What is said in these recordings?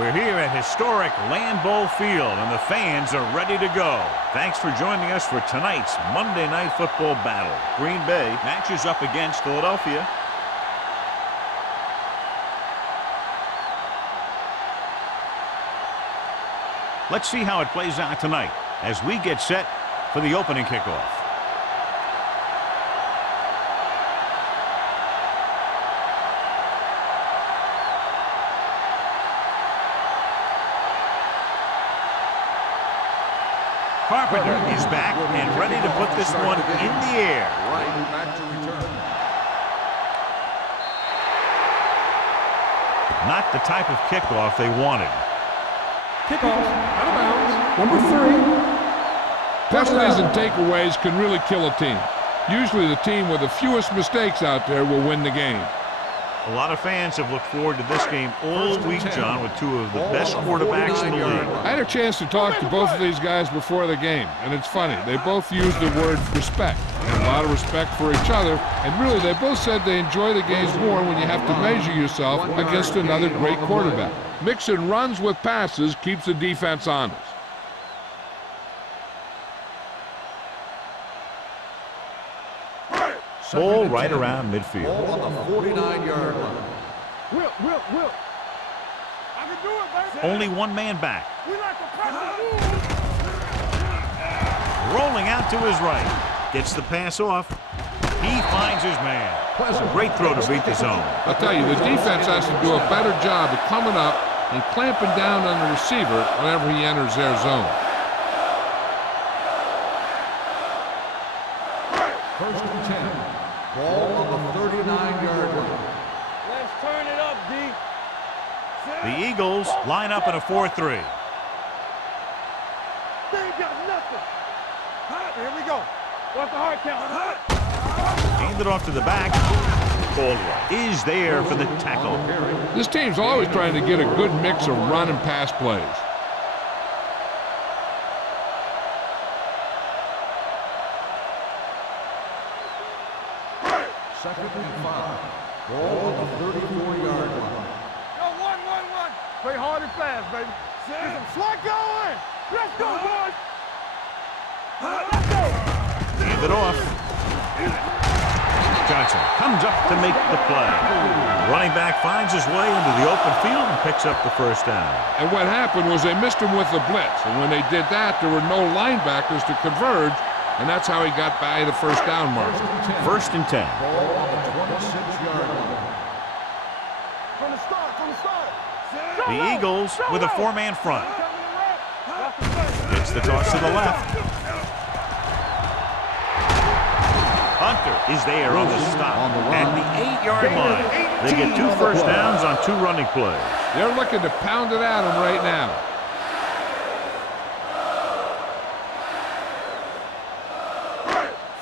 We're here at historic Lambeau Field, and the fans are ready to go. Thanks for joining us for tonight's Monday Night Football battle. Green Bay matches up against Philadelphia. Let's see how it plays out tonight as we get set for the opening kickoff. Carpenter is back and ready to put this one in the air. Right back to return. Not the type of kickoff they wanted. Kickoff, out of bounds, number 3. Penalties and takeaways can really kill a team. Usually the team with the fewest mistakes out there will win the game. A lot of fans have looked forward to this game all week, John, with two of the best quarterbacks in the league. I had a chance to talk to both of these guys before the game, and it's funny. They both used the word respect, and a lot of respect for each other, and really they both said they enjoy the games more when you have to measure yourself against another great quarterback. Mixing runs with passes keeps the defense honest. Ball right around midfield. Ball on the 49-yard line. Will. I can do it, baby. Only one man back. We like to press the move. Rolling out to his right. Gets the pass off. He finds his man. Great throw to beat the zone. I'll tell you, the defense has to do a better job of coming up and clamping down on the receiver whenever he enters their zone. First and 10. Ball on the 39-yard line. Let's turn it up, D. The Eagles line up in a 4-3. They ain't got nothing. Here we go. What's the hard count? Handed off to the back. Caldwell is there for the tackle. This team's always trying to get a good mix of run and pass plays. Second and 5. Ball on the 34-yard line. Go, 1. Play hard and fast, baby. Get some slug going. Let's go, boys. Let's go. Hand it off. Johnson comes up to make the play. Running back finds his way into the open field and picks up the first down. And what happened was they missed him with the blitz. And when they did that, there were no linebackers to converge. And that's how he got by the first down mark. First and 10. Ball on the 26-yard line. From the start. The Eagles with a 4-man front. It's the toss to the left. Hunter is there on the stop at the 8-yard line. They get 2 first downs on 2 running plays. They're looking to pound it at him right now.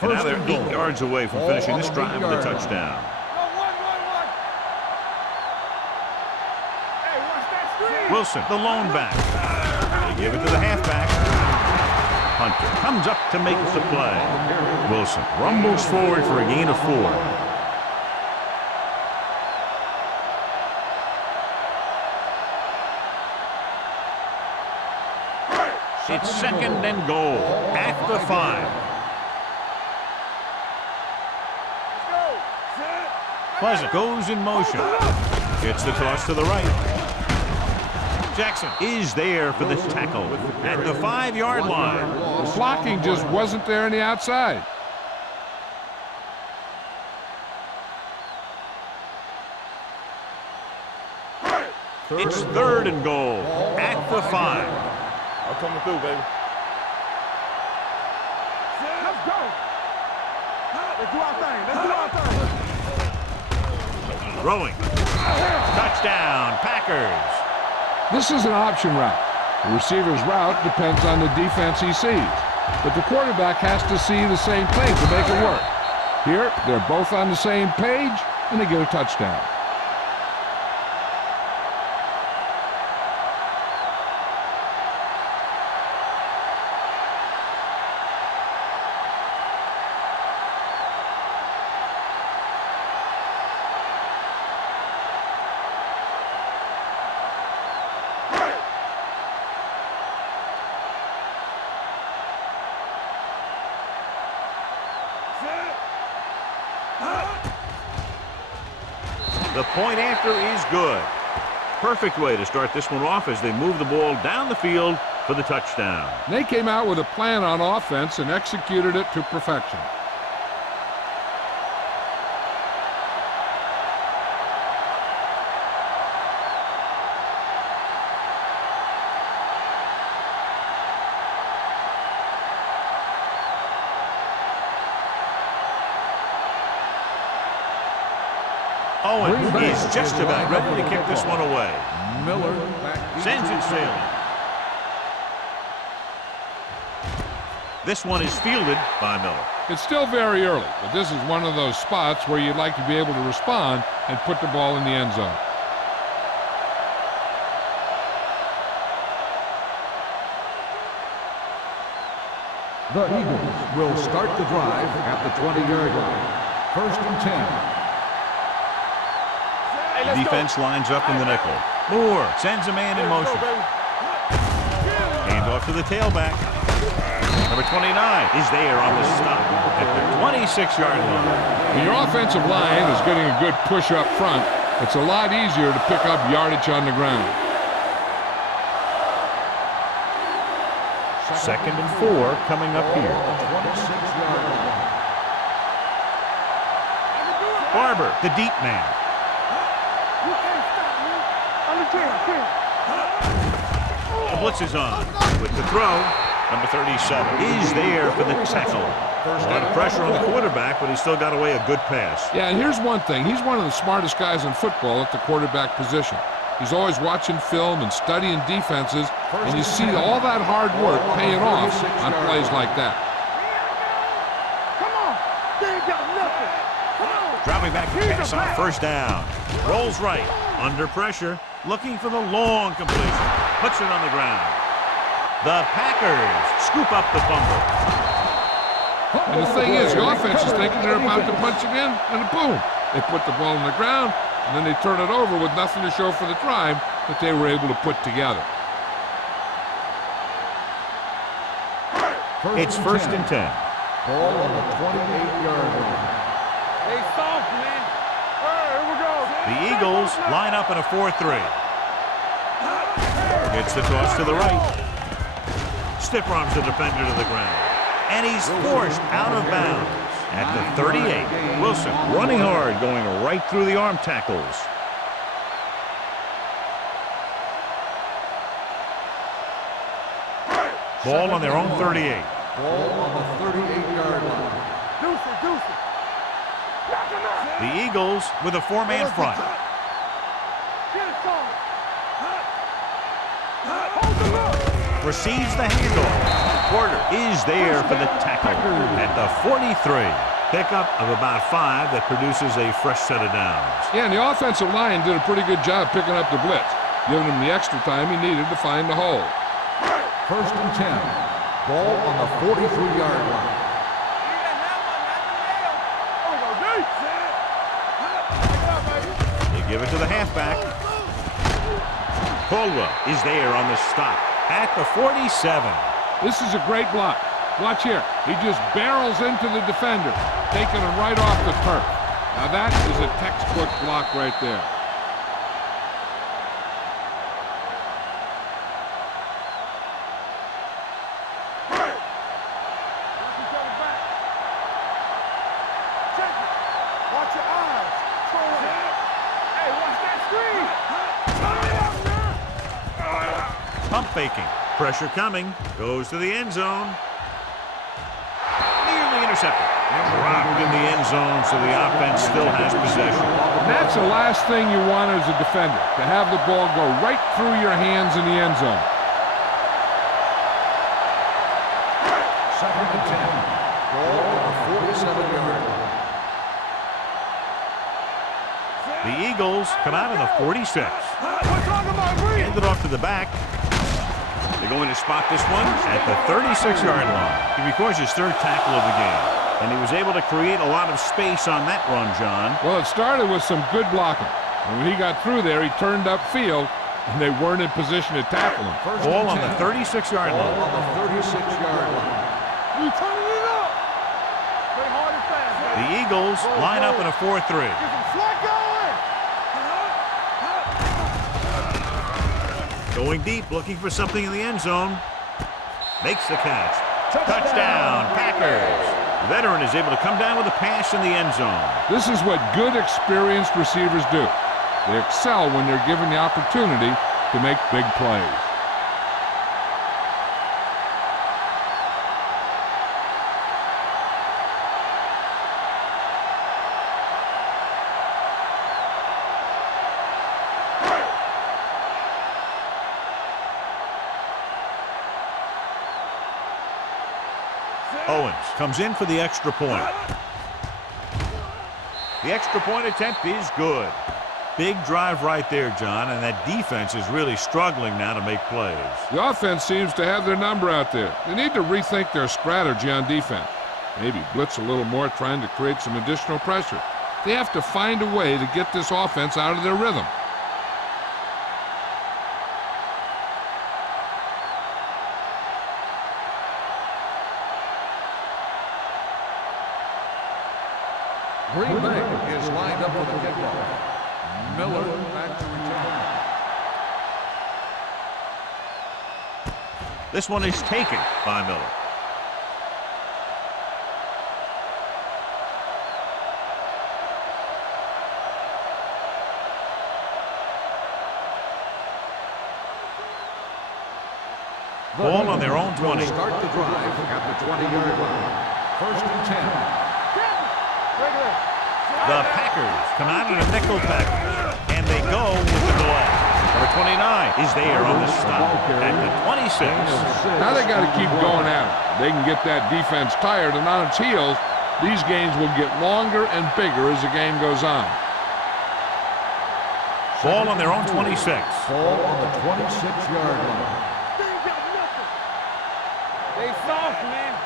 And now they're 8 yards away from finishing this drive with a touchdown. Wilson, the lone back. They give it to the halfback. Hunter comes up to make the play. Wilson rumbles forward for a gain of 4. It's second and goal at the 5. Pleasant goes in motion. Gets the toss to the right. Jackson is there for the tackle at the 5-yard line. The blocking just wasn't there on the outside. It's third and goal at the 5. I'm coming through, baby. Let's go. Let's do our thing. Throwing. Touchdown, Packers. This is an option route. The receiver's route depends on the defense he sees. But the quarterback has to see the same thing to make it work. Here, they're both on the same page, and they get a touchdown. The point after is good. Perfect way to start this one off as they move the ball down the field for the touchdown. They came out with a plan on offense and executed it to perfection. Owen is just about ready to kick this one away. Miller Sends it sailing. This one is fielded by Miller. It's still very early, but this is one of those spots where you'd like to be able to respond and put the ball in the end zone. The Eagles will start the drive at the 20-yard line. 1st and 10. Defense lines up in the nickel. Moore sends a man in motion. Hand off to the tailback. Number 29 is there on the stop at the 26-yard line. When your offensive line is getting a good push up front, it's a lot easier to pick up yardage on the ground. 2nd and 4 coming up here. 26-yard line. Barber, the deep man. The blitz is on. With the throw, number 37 is there for the tackle. A lot of pressure on the quarterback, but he still got away a good pass. Yeah, and here's one thing. He's one of the smartest guys in football at the quarterback position. He's always watching film and studying defenses, and you see all that hard work paying off on plays like that. Come on. They ain't got nothing. Come on. Dropping back to pass on 1st down. Rolls right. Under pressure. Looking for the long completion. Puts it on the ground. The Packers scoop up the fumble. And the thing is, the offense is thinking they're about to punch it in, and boom, they put the ball on the ground, and then they turn it over with nothing to show for the drive that they were able to put together. It's 1st and 10. Ball on the 28-yard line. Hey, soft, man. All right, here we go. The Eagles line up in a 4-3. Gets the toss to the right. Stiff arms the defender to the ground. And he's forced out of bounds at the 38. Wilson running hard, going right through the arm tackles. Ball on their own 38. Ball on the 38-yard line. Deuce it. Knock him out. The Eagles with a 4-man front. Get it, soft. Hold him up. Receives the handoff. Porter is there for the tackle at the 43. Pickup of about 5 that produces a fresh set of downs. Yeah, and the offensive line did a pretty good job picking up the blitz, giving him the extra time he needed to find the hole. 1st and 10. Ball on the 43-yard line. They give it to the halfback. Caldwell is there on the stop at the 47. This is a great block. Watch here. He just barrels into the defender, taking him right off the turf. Now that is a textbook block right there. Watch your eyes. Hey, watch that screen. Pump faking. Pressure coming. Goes to the end zone. Nearly intercepted. Dropped in the end zone, so the offense still has possession. And that's the last thing you want as a defender, to have the ball go right through your hands in the end zone. 2nd and 10. Ball on the 47-yard line. The Eagles come out of the 46. Hand it off to the back. They're going to spot this one at the 36-yard line. He records his 3rd tackle of the game. And he was able to create a lot of space on that run, John. Well, it started with some good blocking. And when he got through there, he turned upfield, and they weren't in position to tackle him. Ball on the 36-yard line. Ball on the 36-yard line. You turning it up. Play hard and fast, baby. The Eagles line up in a 4-3. Get some slack going. Going deep, looking for something in the end zone. Makes the catch. Touchdown, Packers. The veteran is able to come down with a pass in the end zone. This is what good, experienced receivers do. They excel when they're given the opportunity to make big plays. Owens comes in for the extra point. The extra point attempt is good. Big drive right there, John, and that defense is really struggling now to make plays. The offense seems to have their number out there. They need to rethink their strategy on defense. Maybe blitz a little more, trying to create some additional pressure. They have to find a way to get this offense out of their rhythm. Green Bay is lined up for the kickoff. Miller back to return. This one is taken by Miller. Ball on their own 20. Start the drive at the 20-yard line. First and 10. The Packers come out in a nickel package, and they go with the delay. Number 29 is there on the stop at the 26. Now they got to keep going at it. They can get that defense tired and on its heels. These games will get longer and bigger as the game goes on. Ball on their own 26. Ball on the 26-yard line. They soft, man.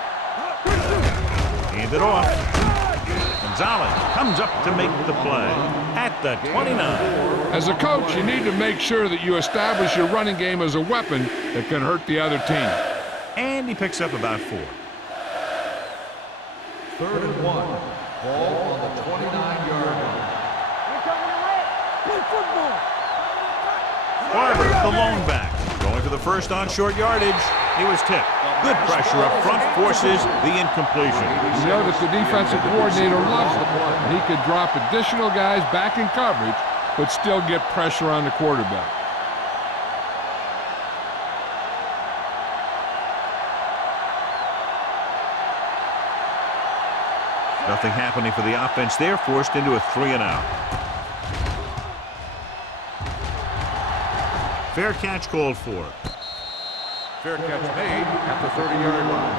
Hand it off. Gonzalez comes up to make the play at the 29. As a coach, you need to make sure that you establish your running game as a weapon that can hurt the other team. And he picks up about 4. Third and 1. Ball on the 29-yard line. Play football. Barber, the lone back, going for the first on short yardage. He was tipped. Good pressure up front forces the incompletion. You know that the defensive coordinator loves it. He could drop additional guys back in coverage, but still get pressure on the quarterback. Nothing happening for the offense there, forced into a 3-and-out. Fair catch called for. Fair catch made at the 30-yard line.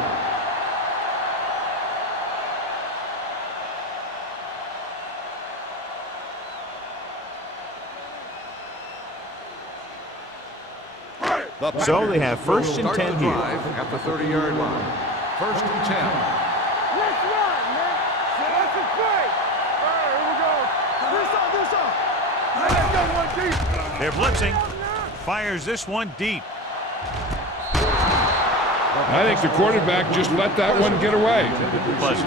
So they have first and 10 here. At the 30-yard line. First and 10. Let's run, man. That's a play. All right, here we go. This on. Let's go one deep. They're blitzing. Fires this one deep. I think the quarterback just let that one get away.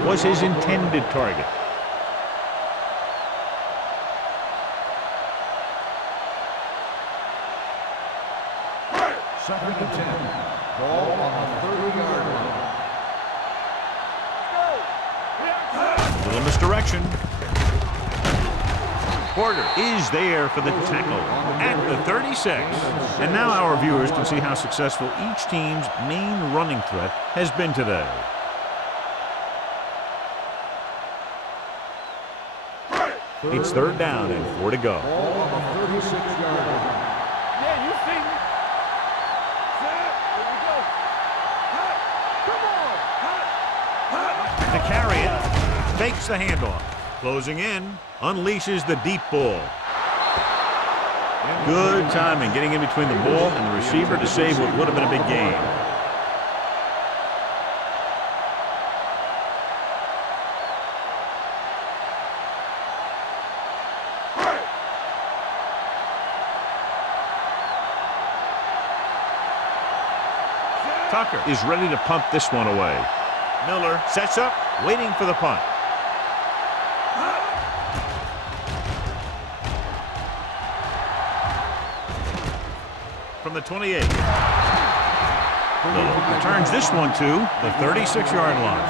Was his intended target. Second and 10. Ball on the 30-yard line. Little misdirection. Porter is there for the tackle at the 36. And now our viewers can see how successful each team's main running threat has been today. It's third down and 4 to go. Ball on the 36-yard line. Yeah, you see me. Set. Here we go. Come on. To carry it, fakes the handoff. Closing in, unleashes the deep ball. Good timing, getting in between the ball and the receiver to save what would have been a big gain. Tucker is ready to punt this one away. Miller sets up, waiting for the punt. From the 28. Little returns this one to the 36-yard line.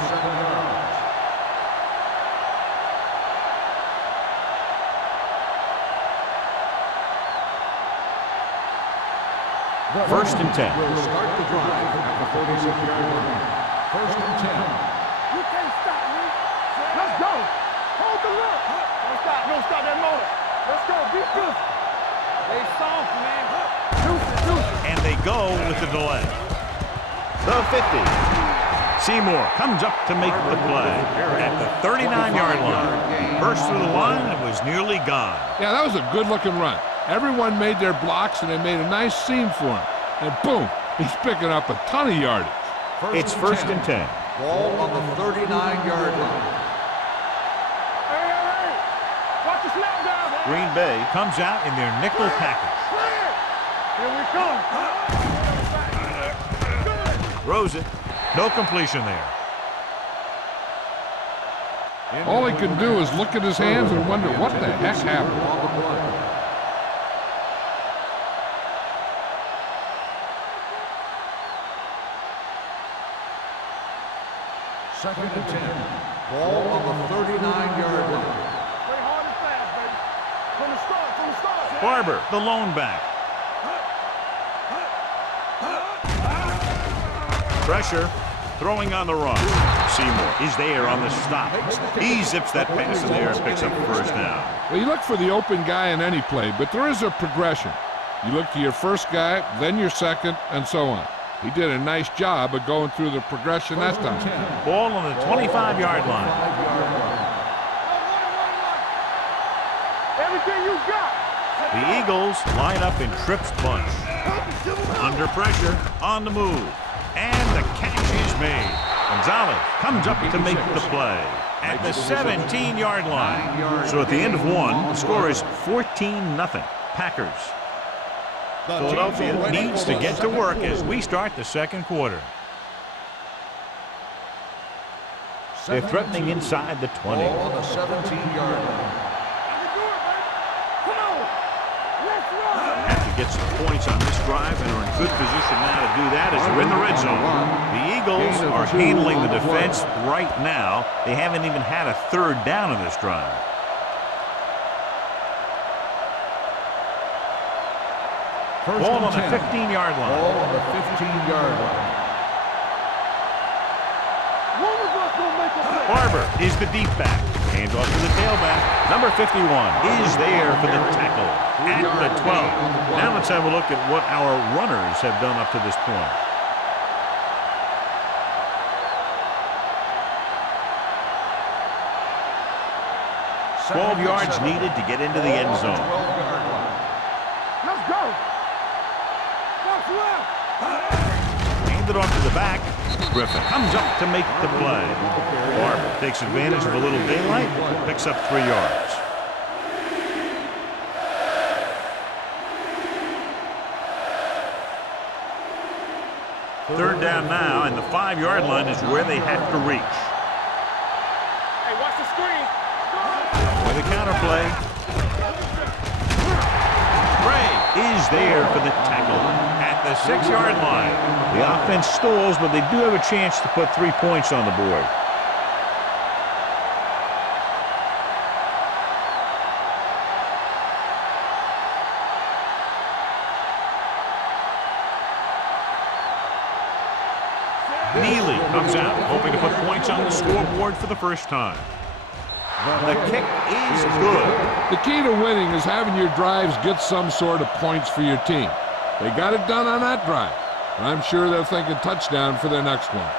First and 10. Will start the drive at the 46-yard line. First and 10. You can't stop me. Let's go. Hold the look. Don't stop. Don't stop that motor. Let's go. Be good. They soft, man. Juice it. And they go with the delay. The 50. Seymour comes up to make the play at the 39-yard line. Burst through the line and was nearly gone. Yeah, that was a good-looking run. Everyone made their blocks, and they made a nice seam for him. And boom, he's picking up a ton of yardage. It's first and 10. Ball on the 39-yard line. Hey. Watch the snap down. Green Bay comes out in their nickel package. Here we come. Throws it. No completion there. All he can do is look at his hands and wonder what the heck happened. On the play. Second and 10. Ball on the 39-yard line. Play hard and fast, baby. From the start. Barber, the lone back. Pressure, throwing on the run. Seymour is there on the stop. He zips that pass in there and picks up the first down. Well, you look for the open guy in any play, but there is a progression. You look to your first guy, then your second, and so on. He did a nice job of going through the progression that time. Ball on the 25-yard line. Everything you got. The Eagles line up in Tripp's bunch. Under pressure, on the move. And the catch is made. Gonzalez comes up to make the play at the 17-yard line. So at the end of one, the score is 14-0. Packers. Philadelphia needs to get to work as we start the second quarter. They're threatening inside the 20. Ball on the 17-yard line. Come on. Let's run. Have to get some points on this drive and are in good position now to do that as they're in the red zone. The Eagles are handling the defense right now. They haven't even had a third down in this drive. Ball on the 15-yard line. Ball on the 15-yard line. One of us gonna make a play. Barber is the deep back. Hands off to the tailback. Number 51 is there for the tackle at the 12. Now let's have a look at what our runners have done up to this point. Twelve yards needed to get into the end zone. Let's go. What's left? Hand it off to the back. Griffin comes up to make the play. Barber takes advantage of a little daylight, picks up 3 yards. Third down now, and the 5-yard line is where they have to reach. Hey, watch the screen. With a counterplay. Bray is there for the tackle at the 6-yard line. The offense stalls, but they do have a chance to put 3 points on the board. Neely comes out, hoping to put points on the scoreboard for the first time. The kick is good. The key to winning is having your drives get some sort of points for your team. They got it done on that drive. And I'm sure they're thinking touchdown for their next one.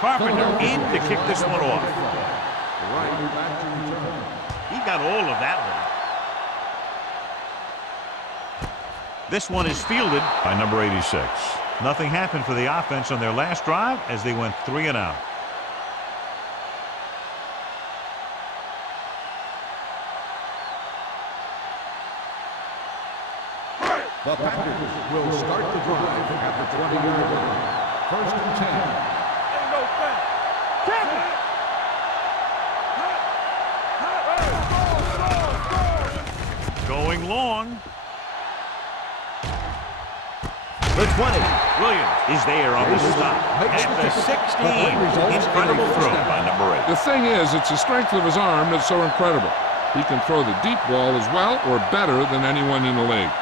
Carpenter in to kick this one off. Right back to return. He got all of that one. This one is fielded by number 86. Nothing happened for the offense on their last drive as they went 3 and out. The Packers will start the drive at the 20-yard line. First and 10. Ain't no thing. Check it. Going long. The 20. Williams is there on the stop. At the 16. Incredible throw by number 8. The thing is, it's the strength of his arm that's so incredible. He can throw the deep ball as well or better than anyone in the league.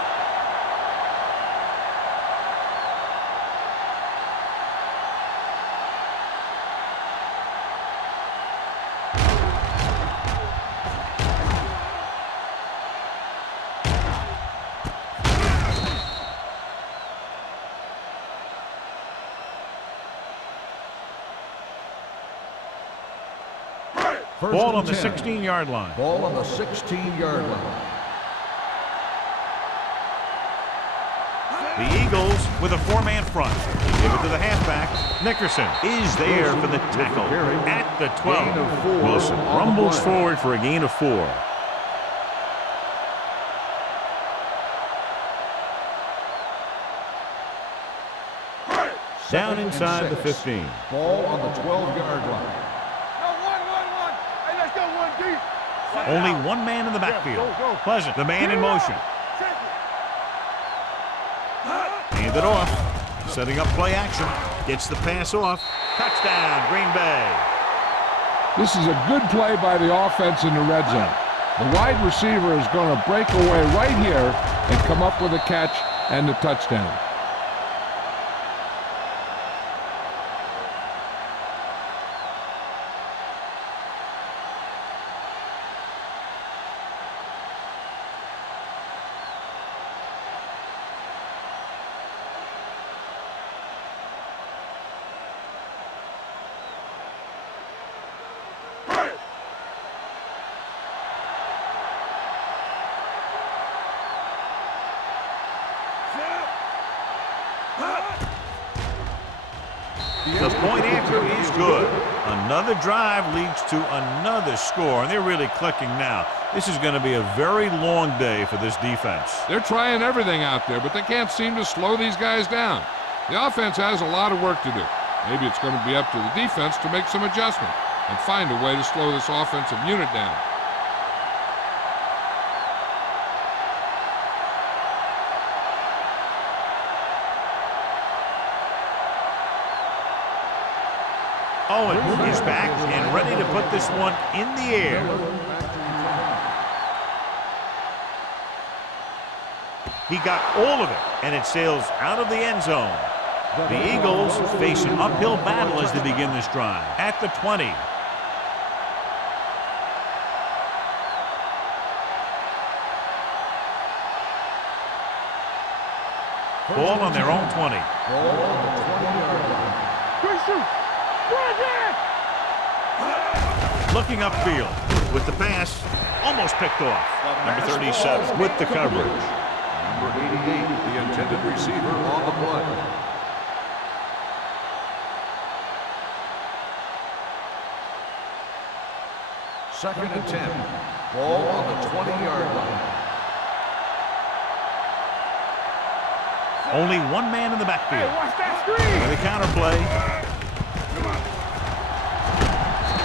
Ball on the 16-yard line. Ball on the 16-yard line. The Eagles with a four-man front. They give it to the halfback. Nickerson is there for the tackle at the 12. Wilson rumbles forward for a gain of 4. Down inside the 15. Ball on the 12-yard line. Only one man in the backfield. Pleasant, the man in motion. Hand it off. Setting up play action. Gets the pass off. Touchdown, Green Bay. This is a good play by the offense in the red zone. The wide receiver is going to break away right here and come up with a catch and the touchdown. The point after is good. Another drive leads to another score, and they're really clicking now. This is going to be a very long day for this defense. They're trying everything out there, but they can't seem to slow these guys down. The offense has a lot of work to do. Maybe it's going to be up to the defense to make some adjustment and find a way to slow this offensive unit down. Owen is back and ready to put this one in the air. He got all of it, and it sails out of the end zone. The Eagles face an uphill battle as they begin this drive. At the 20. Ball on their own 20. Ball on the 20-yard line. Good shoot. Looking upfield with the pass, almost picked off. Number 37 with the coverage. Number 88, the intended receiver on the play. Second and 10. Ball on the 20-yard line. Only one man in the backfield. Hey, watch that screen. With a counter play.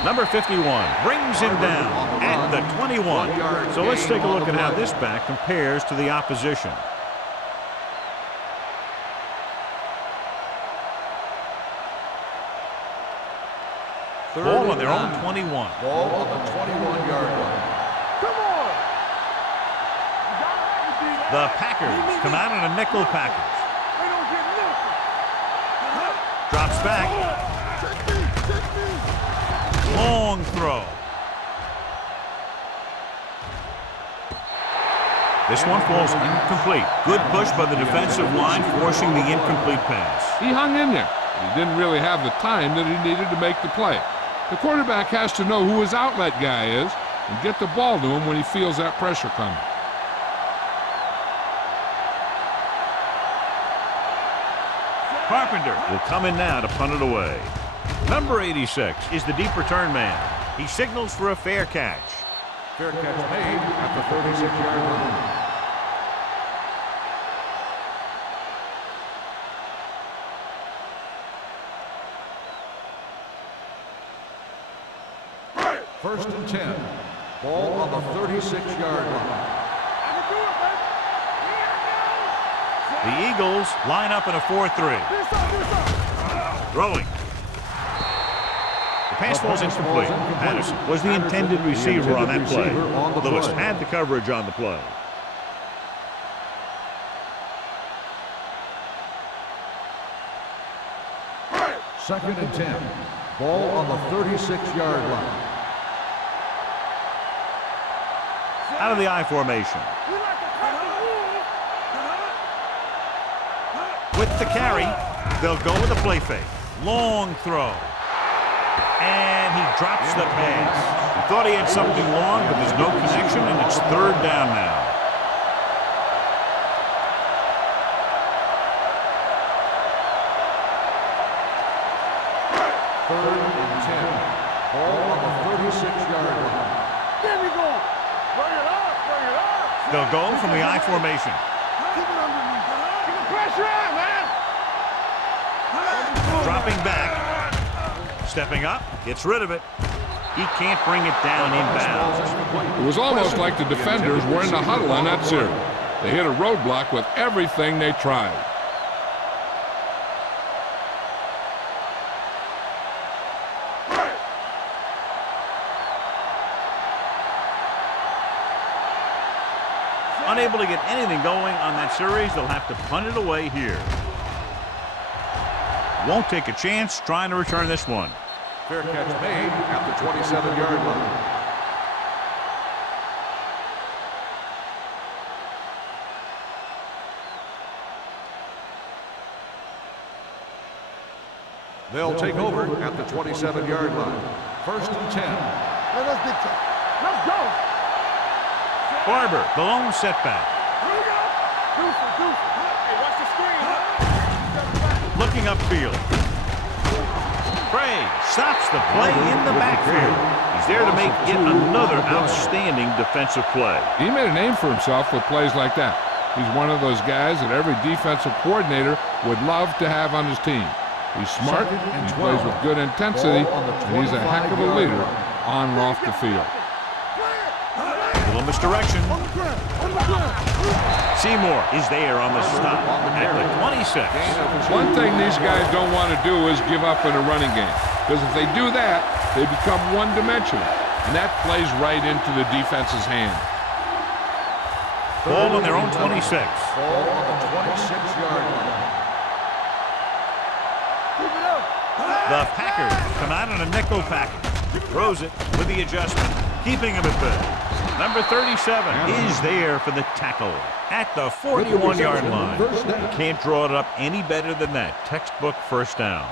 Number 51 brings him down at the 21. So let's take a look at how this back compares to the opposition. Ball on their own 21. Ball on the 21-yard line. Come on. The Packers come out in a nickel package. They don't get nothing. Drops back. Long throw. This one falls incomplete. Good push by the defensive line, forcing the incomplete pass. He hung in there, but he didn't really have the time that he needed to make the play. The quarterback has to know who his outlet guy is and get the ball to him when he feels that pressure coming. Carpenter will come in now to punt it away. Number 86 is the deep return man. He signals for a fair catch. Fair catch made at the 36-yard line. First and 10. Ball on the 36-yard line. The Eagles line up in a 4-3. Throwing. The pass falls incomplete. Patterson was the intended receiver on that play. Lewis had the coverage on the play. Second and 10. Ball on the 36-yard line. Out of the I formation. With the carry, they'll go with a play fake. Long throw. And he drops the pass. He thought he had something long, but there's no connection, and it's third down now. Third and 10. Ball on the 36-yard line. There we go. Bring it up, bring it up. They'll go from the I formation. Keep it underneath. Keep the pressure on, man. Dropping back. Stepping up. Gets rid of it. He can't bring it down inbounds. It was almost like the defenders were in the huddle on that series. They hit a roadblock with everything they tried. Unable to get anything going on that series, they'll have to punt it away here. Won't take a chance trying to return this one. Fair catch made at the 27-yard line. They'll take over at the 27-yard line. First and 10. Let's go. Barber, the lone setback. Hey, watch the screen. Looking upfield. Bray stops the play in the backfield. He's there to make yet another outstanding defensive play. He made a name for himself with plays like that. He's one of those guys that every defensive coordinator would love to have on his team. He's smart, he plays with good intensity, and he's a heck of a leader on and off the field. A little misdirection. Seymour is there on the stop at the 26. One thing these guys don't want to do is give up in a running game, because if they do that, they become one-dimensional, and that plays right into the defense's hand. Ball on their own 26. Ball on the 26-yard line. The Packers come out in a nickel package. Throws it with the adjustment, keeping him at bay. Number 37 is there for the tackle at the 41-yard line. You can't draw it up any better than that. Textbook first down.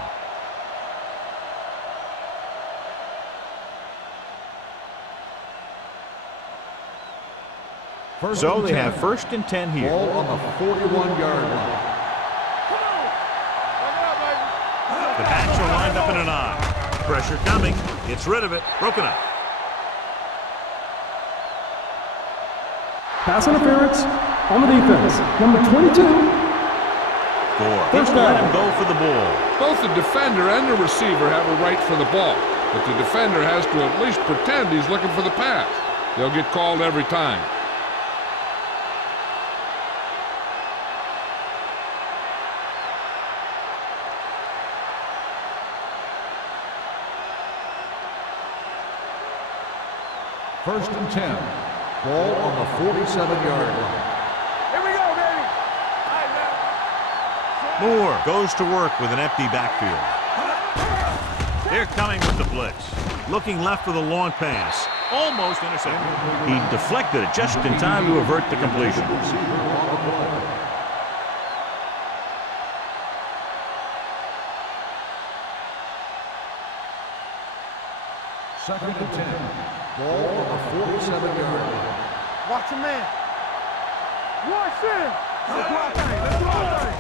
So they have first and 10 here. Ball on the 41-yard line. The backs are lined up in an I. Pressure coming. Gets rid of it. Broken up. Pass interference on the defense. Number 22. First let him go for the ball. Both the defender and the receiver have a right for the ball, but the defender has to at least pretend he's looking for the pass. They'll get called every time. First and 10. Ball on the 47-yard line. Here we go, baby. All right, man. Moore goes to work with an empty backfield. They're coming with the blitz. Looking left for the long pass. Almost intercepted. He deflected it just in time to avert the completion. Second and 10. Ball on the 47-yard line. Watch your man. Watch him. Let's do our thing. Let's do our thing.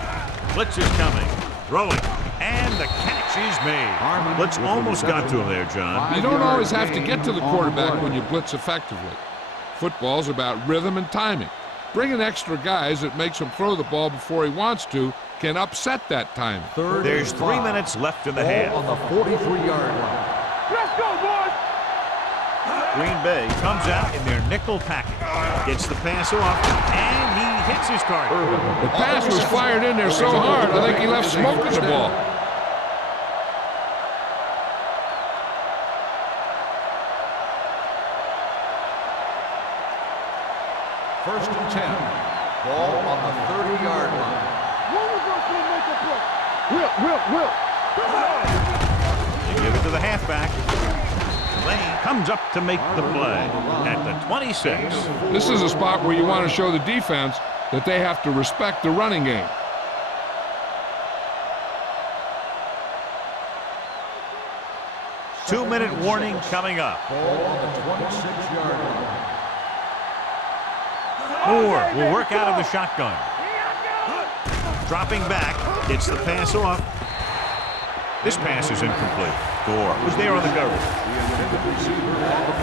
Blitz is coming. Throwing. And the catch is made. Blitz almost got to him there, John. You don't always have to get to the quarterback when you blitz effectively. Football's about rhythm and timing. Bringing extra guys that makes him throw the ball before he wants to can upset that timing. There's 3 minutes left in the half. On the 43-yard line. Let's go, boys. Green Bay comes out in their nickel package. Gets the pass off, and he hits his target. The pass was fired in there so hard, I think he left smoke in the ball. First and 10. Ball on the 30-yard line. Will. They give it to the halfback. Lane comes up to make the play at the 26. This is a spot where you want to show the defense that they have to respect the running game. Two-minute warning coming up. Ball on the 26-yard line. Moore will work out of the shotgun. Dropping back, gets the pass off. This pass is incomplete. Gore was there on the coverage. The intended receiver on the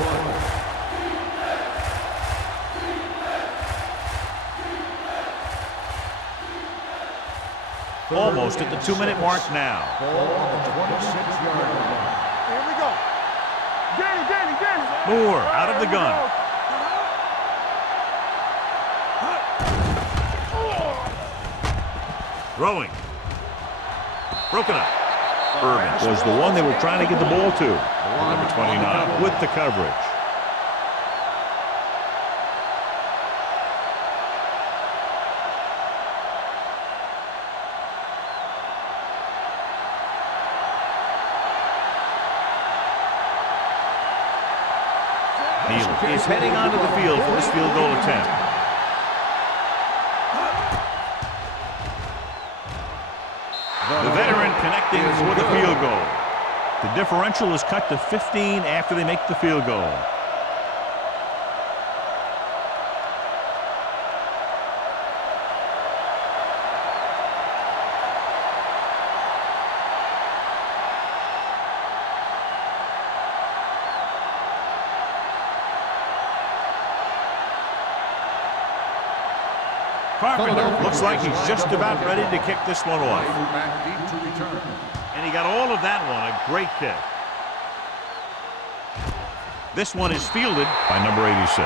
play. Almost at the 2-minute mark now. Ball on the 26-yard line. Here we go. Danny. Moore out of the gun. Throwing. Broken up. Urban was the one they were trying to get the ball to. Number 29 with the coverage. Neal is heading onto the field for this field goal attempt. The veteran connecting for the field goal. The differential is cut to 15 after they make the field goal. Carpenter looks like he's just about ready to kick this one off. Back deep to return. And he got all of that one. A great kick. This one is fielded by number 86.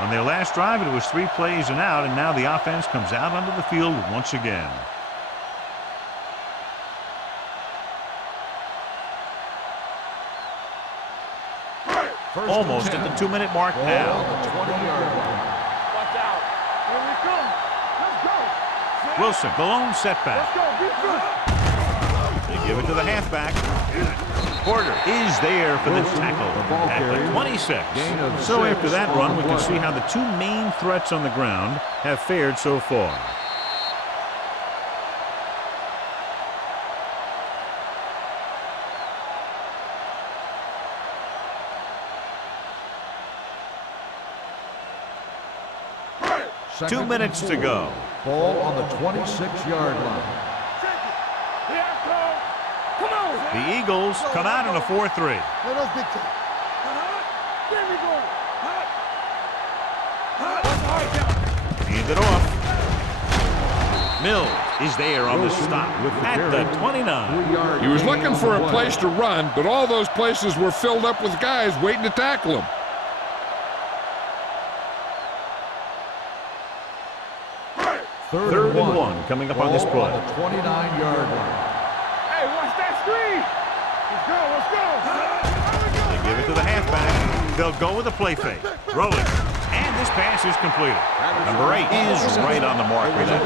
On their last drive, it was 3 plays and out, and now the offense comes out onto the field once again. Almost at the 2-minute mark now. On the 20-yard line. Watch out. Here we come. Let's go. Wilson, the lone setback. Let's go. Be good. They give it to the halfback. Porter is there for the tackle at the 26. So after that run, we can see how the 2 main threats on the ground have fared so far. Second 2 minutes and to 4. go. Ball on the 26-yard line. Here I come. Come on. The Eagles come out in a 4-3. Let us dictate. There we go. Hand it off. Mills is there on the stop at the 29. He was looking for a place to run, but all those places were filled up with guys waiting to tackle him. Third and one coming up on this play. On the 29-yard line. Hey, watch that screen. Let's go. They give it to the halfback. They'll go with a play fake. Rolling. And this pass is completed. Number 8 is right on the mark with that.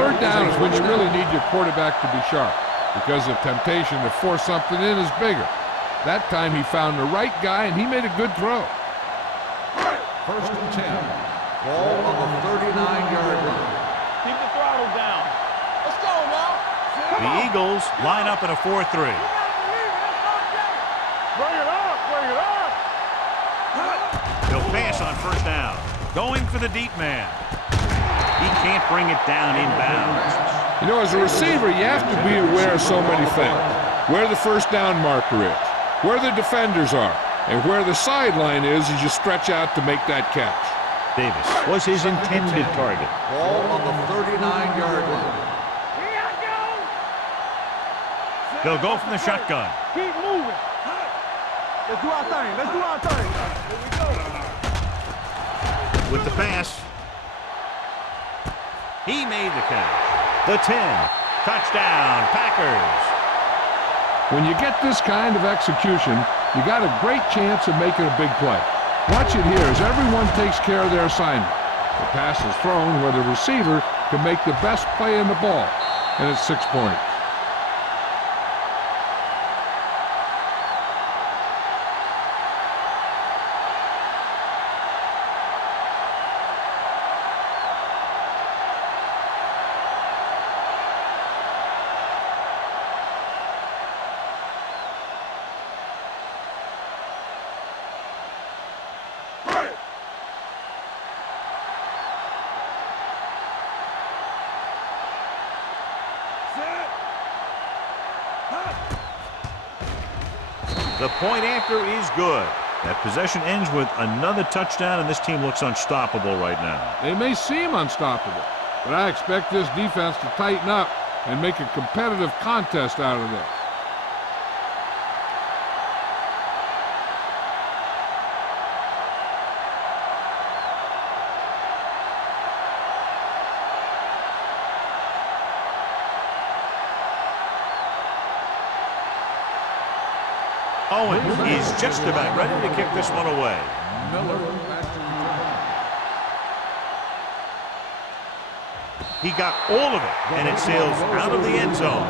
Third down is when you really need your quarterback to be sharp because the temptation to force something in is bigger. That time he found the right guy and he made a good throw. First and 10. Ball on the 39-yard line. Keep the throttle down. Let's go now. The Eagles line up in a 4-3. Bring it up. He'll pass on first down. Going for the deep man. He can't bring it down inbounds. You know, as a receiver, you have to be aware of so many things. Where the first down marker is, where the defenders are, and where the sideline is as you stretch out to make that catch. Davis was his intended target. Ball on the 39-yard line. Here I go. They'll go from the shotgun. Keep moving. Let's do our thing. Let's do our thing. Here we go. With the pass. He made the catch. The 10. Touchdown, Packers. When you get this kind of execution, you got a great chance of making a big play. Watch it here as everyone takes care of their assignment. The pass is thrown where the receiver can make the best play in the ball, and it's 6 points. The point after is good. That possession ends with another touchdown, and this team looks unstoppable right now. They may seem unstoppable, but I expect this defense to tighten up and make a competitive contest out of this. Owen is just about ready to kick this one away. Miller back to return. He got all of it, and it sails out of the end zone.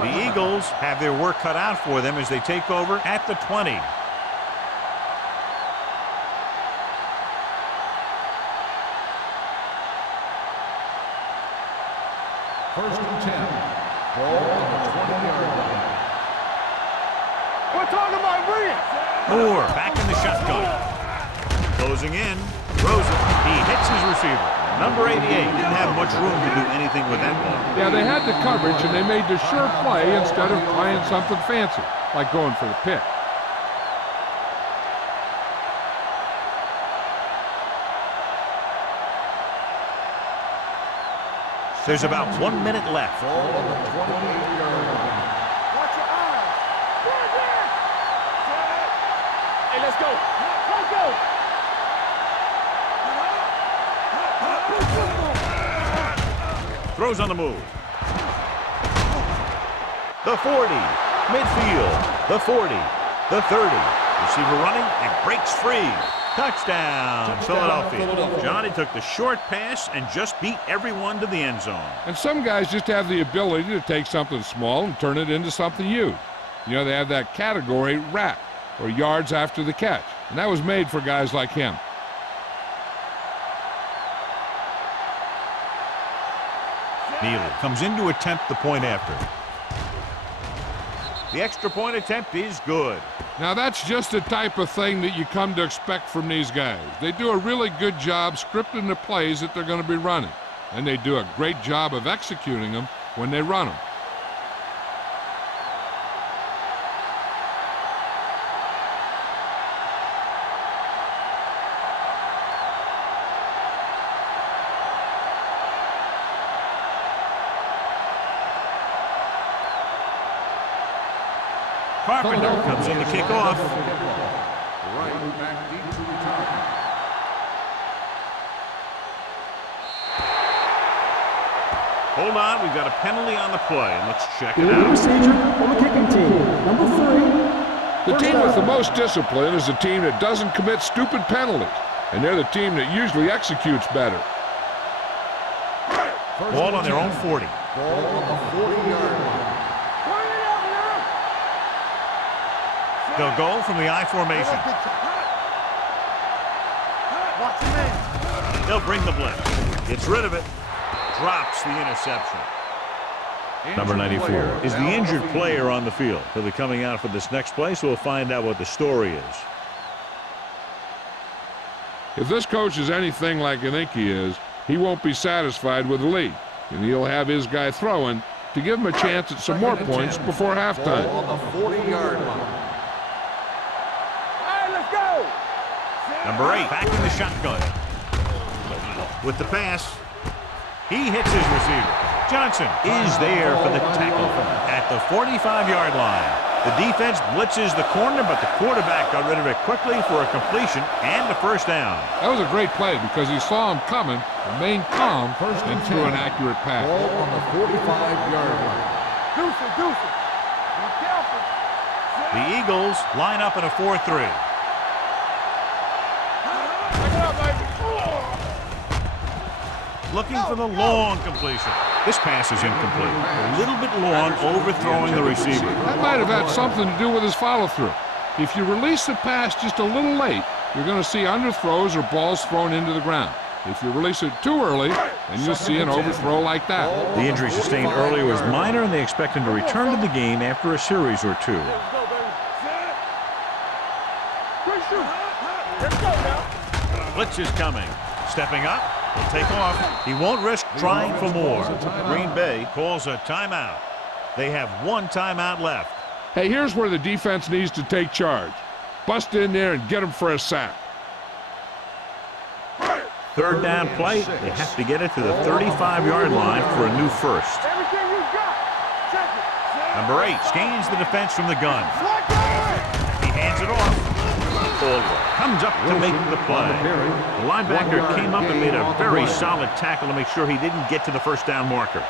The Eagles have their work cut out for them as they take over at the 20. First and 10. Ball on the 20-yard line. We're talking about brilliant. Moore back in the shotgun. Closing in. Throws it. He hits his receiver. Number 88 didn't have much room to do anything with that ball. Yeah, they had the coverage, and they made the sure play instead of trying something fancy, like going for the pick. There's about 1 minute left. Ball on the 28-yard line. Watch your eyes. Hey, let's go. Let's go. Throws on the move. The 40. Midfield. The 40. The 30. Receiver running and breaks free. Touchdown, Philadelphia. Johnny took the short pass and just beat everyone to the end zone. And some guys just have the ability to take something small and turn it into something huge. You know, they have that category wrap, or yards after the catch. And that was made for guys like him. Neely comes in to attempt the point after. The extra point attempt is good. Now that's just the type of thing that you come to expect from these guys. They do a really good job scripting the plays that they're going to be running. And they do a great job of executing them when they run them. Carpenter comes in to kick off. Right back deep to return. Hold on, we've got a penalty on the play, and let's check it Illegal out. procedure on the kicking team. Number 3. The team with the most discipline is the team that doesn't commit stupid penalties. And they're the team that usually executes better. Ball on their own 40. Ball on the 40-yard line. They'll go from the I formation. Watch your man. They'll bring the blitz. Gets rid of it. Drops the interception. Number 94 is the injured player on the field. He'll be coming out for this next play, so we'll find out what the story is. If this coach is anything like I think he is, he won't be satisfied with the lead. And he'll have his guy throwing to give him a chance at some more points before halftime. Ball on the 40-yard line. Number 8 back in the shotgun. With the pass, he hits his receiver. Johnson is there for the tackle at the 45-yard line. The defense blitzes the corner, but the quarterback got rid of it quickly for a completion and a first down. That was a great play because he saw him coming, remained calm, and threw an accurate pass. Ball on the 45-yard line. Deuce it, deuce it. Be careful. The Eagles line up in a 4-3. Check it out, baby. Looking for the long completion. This pass is incomplete. A little bit long, overthrowing the receiver. That might have had something to do with his follow-through. If you release the pass just a little late, you're going to see underthrows or balls thrown into the ground. If you release it too early, then you'll see an overthrow like that. The injury sustained earlier was minor, and they expect him to return to the game after a series or two. Let's go, baby. Good shoot. Let's go now. Blitz is coming. Stepping up. He'll take off. He won't risk trying for more. Green Bay calls a timeout. They have one timeout left. Hey, here's where the defense needs to take charge. Bust in there and get him for a sack. Third down play. They have to get it to the 35-yard line for a new first. Everything you got. Check it. Number 8 scans the defense from the gun. Slack it. He hands it off. Caldwell comes up to make the play. The linebacker came up and made a very solid tackle to make sure he didn't get to the first down marker.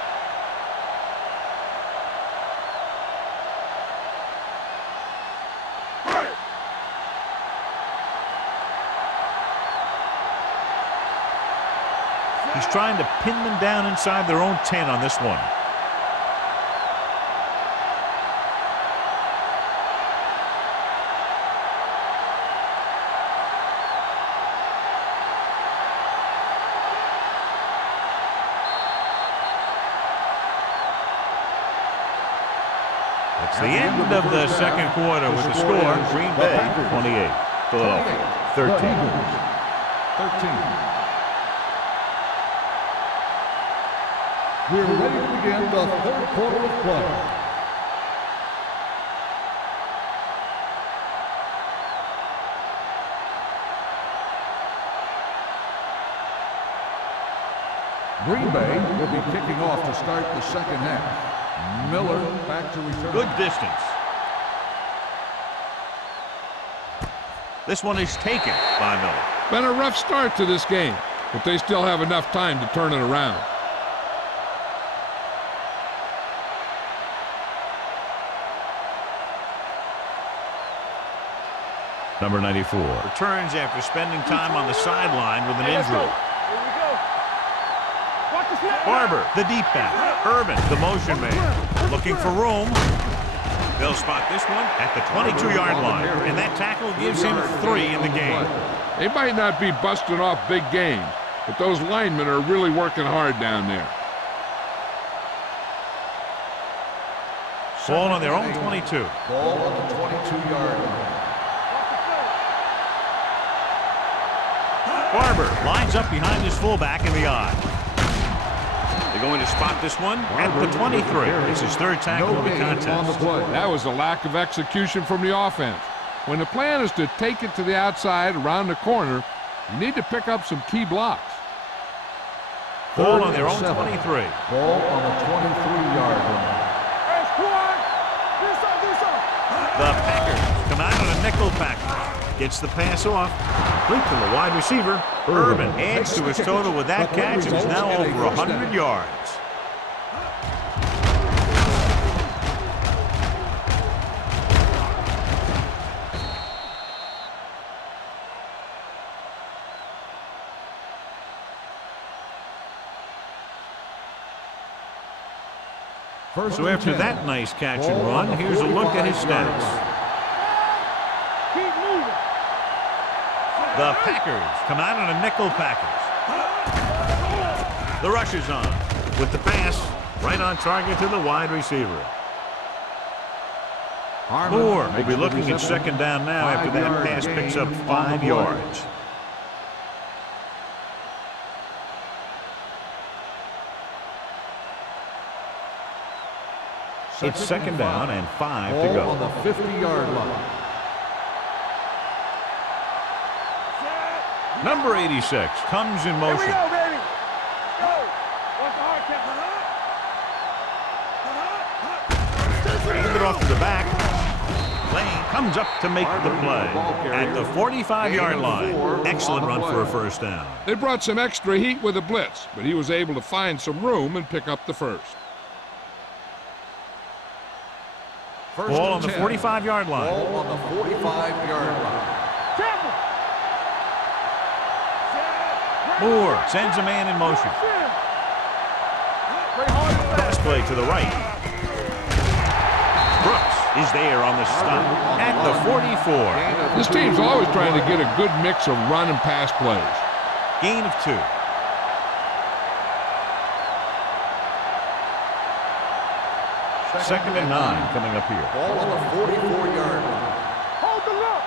He's trying to pin them down inside their own 10 on this one. It's the end of the second quarter with the score, Green Bay 28, Philadelphia 13. 13. We're ready to begin the third quarter of play. Green Bay will be kicking off to start the second half. Miller back to return. Good distance. This one is taken by Miller. Been a rough start to this game, but they still have enough time to turn it around. Number 94 returns after spending time on the sideline with an injury. Here we go. Watch the snap. Barber, the deep back. Urban, the motion man. Looking for room. They'll spot this one at the 22-yard line, and that tackle gives him 3 in the game. They might not be busting off big games, but those linemen are really working hard down there. Ball on their own 22. Ball on the 22-yard line. Barber lines up behind his fullback in the I. They're going to spot this one at the 23. It's his third tackle of the contest. That was a lack of execution from the offense. When the plan is to take it to the outside around the corner, you need to pick up some key blocks. Ball on their own 23. Ball on the 23-yard line. Hey, squad. Do something. The Packers come out on a nickel package. Gets the pass off. Complete to the wide receiver. Urban adds to his total with that catch and is now over 100 yards. So after that nice catch and run, here's a look at his stats. Keep moving. The Packers come out on a nickel package. The rush is on with the pass right on target to the wide receiver. Moore will be looking at second down now after that pass picks up 5 yards. It's second down and 5 to go. On the 50-yard line. Number 86 comes in Here motion. we go, baby. Go. Watch the hard count. Hand it off to the back. comes up to make the play at the 45-yard line. Excellent run for a first down. They brought some extra heat with a blitz, but he was able to find some room and pick up the first. Ball on the 45-yard line. Ball on the 45-yard line. Moore sends a man in motion. Pass play to the right. Brooks is there on the stop at the 44. This team's always trying to get a good mix of run and pass plays. Gain of 2. Second and 9 coming up here. Ball on the 44-yard line. Hold the look.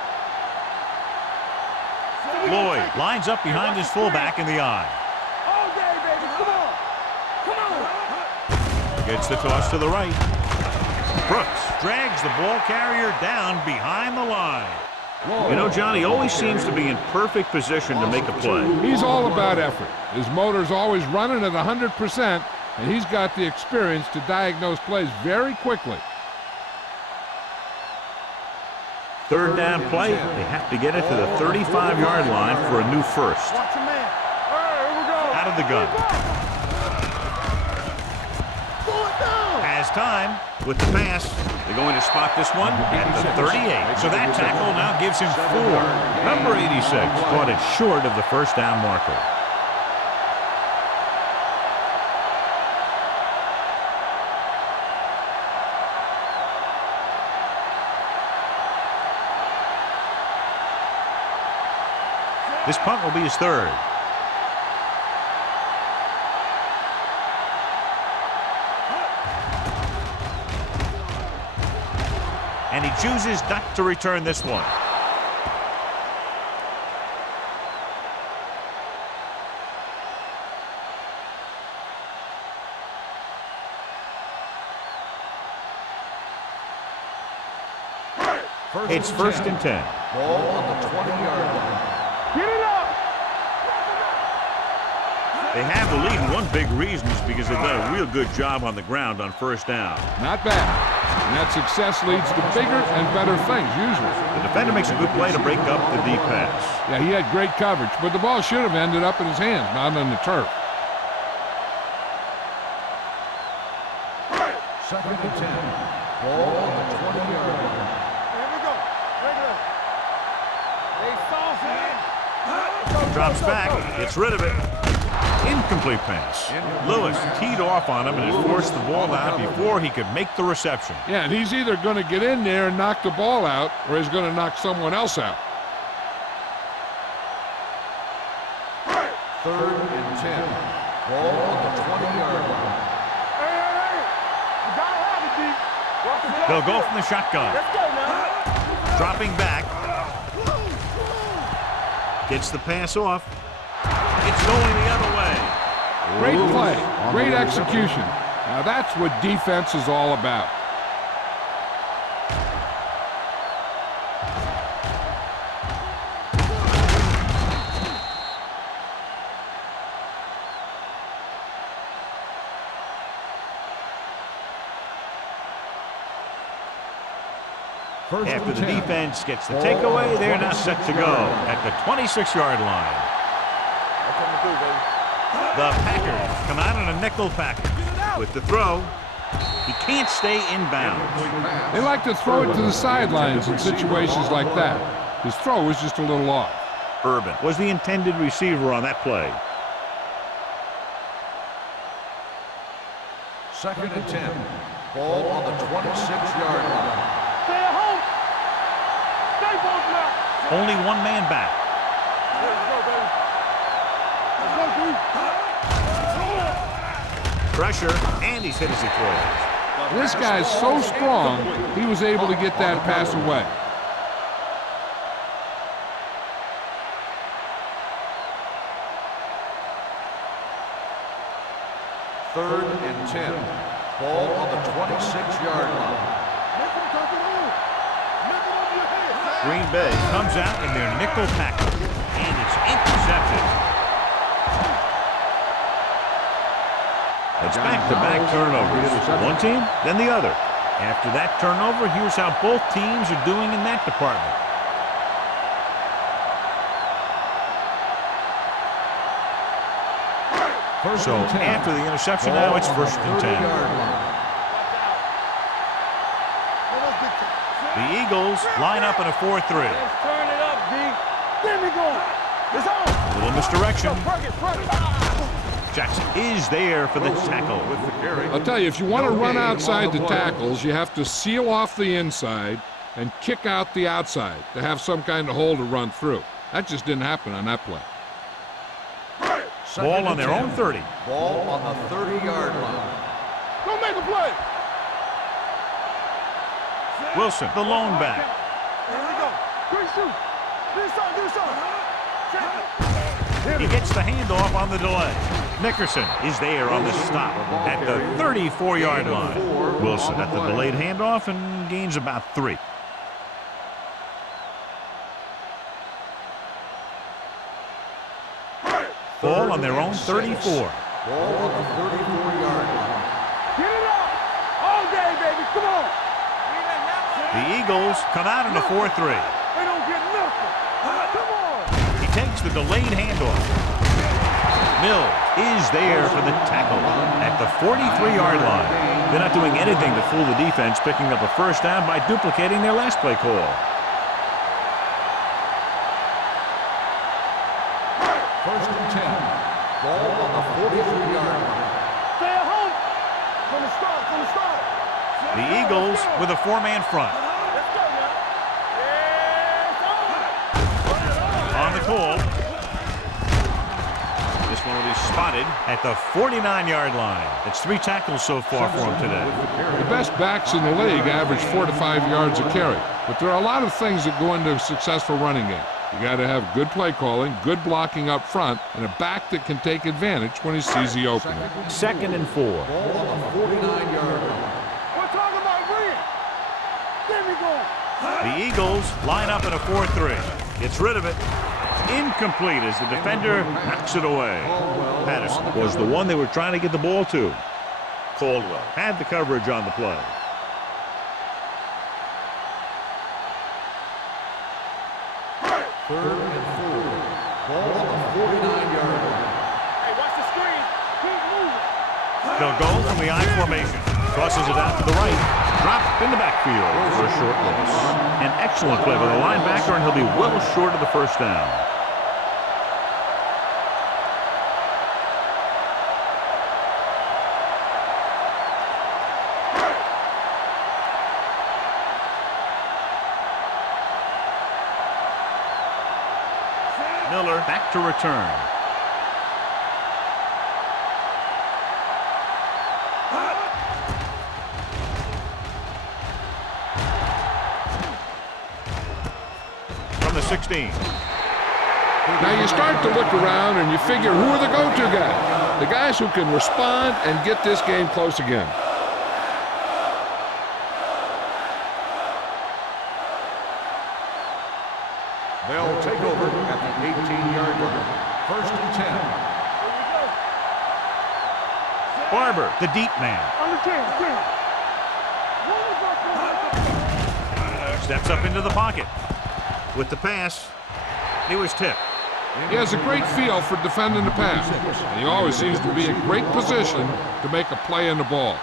Lloyd lines up behind his fullback in the eye. All day, baby. Come on. Come on. Gets the toss to the right. Brooks drags the ball carrier down behind the line. You know, John, he always seems to be in perfect position to make a play. He's all about effort. His motor's always running at 100%, and he's got the experience to diagnose plays very quickly. Third down play. They have to get it to the 35-yard line for a new first. Watch your man. All right, here we go. Out of the gun. Pull it down. Has time with the pass. They're going to spot this one at the 38. So that tackle now gives him 4. Number 86 caught it short of the first down marker. This punt will be his third. And he chooses not to return this one. It's first and 10. Ball on the 20-yard line. Get it up. They have the lead, and one big reason is because they've done a real good job on the ground on first down. Not bad. And that success leads to bigger and better things, usually. The defender makes a good play to break up the deep pass. Yeah, he had great coverage, but the ball should have ended up in his hands, not on the turf. Second and 10. Ball on the 20-yard line. Here we go. Regular. They soft, man. Drops back, gets rid of it. Incomplete pass. Lewis teed off on him and it forced the ball out before he could make the reception. Yeah, and he's either going to get in there and knock the ball out, or he's going to knock someone else out. Third and 10. Ball on the 20-yard line. Hey. You gotta have it, D. Watch the block. They'll go from the shotgun. Let's go now. Dropping back. Gets the pass off. It's going the other way. Great play, great execution. Now that's what defense is all about. After the defense gets the takeaway, they're now set to go at the 26-yard line. The Packers come out on a nickel package. With the throw, he can't stay inbounds. They like to throw it to the sidelines in situations like that. His throw was just a little off. Urban was the intended receiver on that play. Second and 10. Ball on the 26-yard line. Stay at home. Stay both left. Only one man back. Let's go, baby. Let's go, D. Pressure, and he's hit as he throws. This guy's so strong, he was able to get that pass away. Third and 10. Ball on the 26-yard line. Green Bay comes out in their nickel package, and it's intercepted. It's back-to-back turnovers. One team, then the other. After that turnover, here's how both teams are doing in that department. So after the interception, now it's 1st and 10. The Eagles line up in a 4-3. Let's turn it up, D. Get me going. It's on. Little misdirection. Jackson is there for the tackle with the carry. I'll tell you, if you want to run outside the tackles, you have to seal off the inside and kick out the outside to have some kind of hole to run through. That just didn't happen on that play. Ball on their own 30. Ball on the 30-yard line. Don't make a play. Wilson, the lone back. Here we go. Good shoot. Do something. He gets the handoff on the delay. Nickerson is there on the stop at the 34-yard line. Wilson at the delayed handoff and gains about 3. Ball on their own 34. Ball on the 34-yard line. Get it up. All day, baby. Come on. The Eagles come out in a 4-3. They don't get nothing. Come on. He takes the delayed handoff. Mills is there for the tackle at the 43-yard line. They're not doing anything to fool the defense, picking up a 1st down by duplicating their last play call. 1st and 10. Ball on the 43-yard line. Stay at home. From the start. The Eagles with a 4-man front. Let's go now. Yeah, On the call. This one will be spotted at the 49-yard line. That's 3 tackles so far for him today. The best backs in the league average 4 to 5 yards a carry. But there are a lot of things that go into a successful running game. You got to have good play calling, good blocking up front, and a back that can take advantage when he sees the opening. 2nd and 4. Ball on the 49-yard line. we're talking about Green. Get me going. The Eagles line up in a 4-3. Gets rid of it. Incomplete as the defender knocks it away. Patterson was the one they were trying to get the ball to. Caldwell had the coverage on the play. Third and 4. Ball on the 49-yard line. Hey, watch the screen. Keep moving. They'll go from the I formation. Crosses it out to the right. Drop in the backfield for a short loss. An excellent play by the linebacker, and he'll be well short of the 1st down. Miller back to return. From the 16. Now you start to look around and you figure, who are the go-to guys? The guys who can respond and get this game close again. They'll take over at the 18-yard line. 1st and 10. Barber, the deep man. On the 10. Steps up into the pocket. With the pass, he was tipped. He has a great feel for defending the pass, and he always seems to be in great position to make a play in the ball.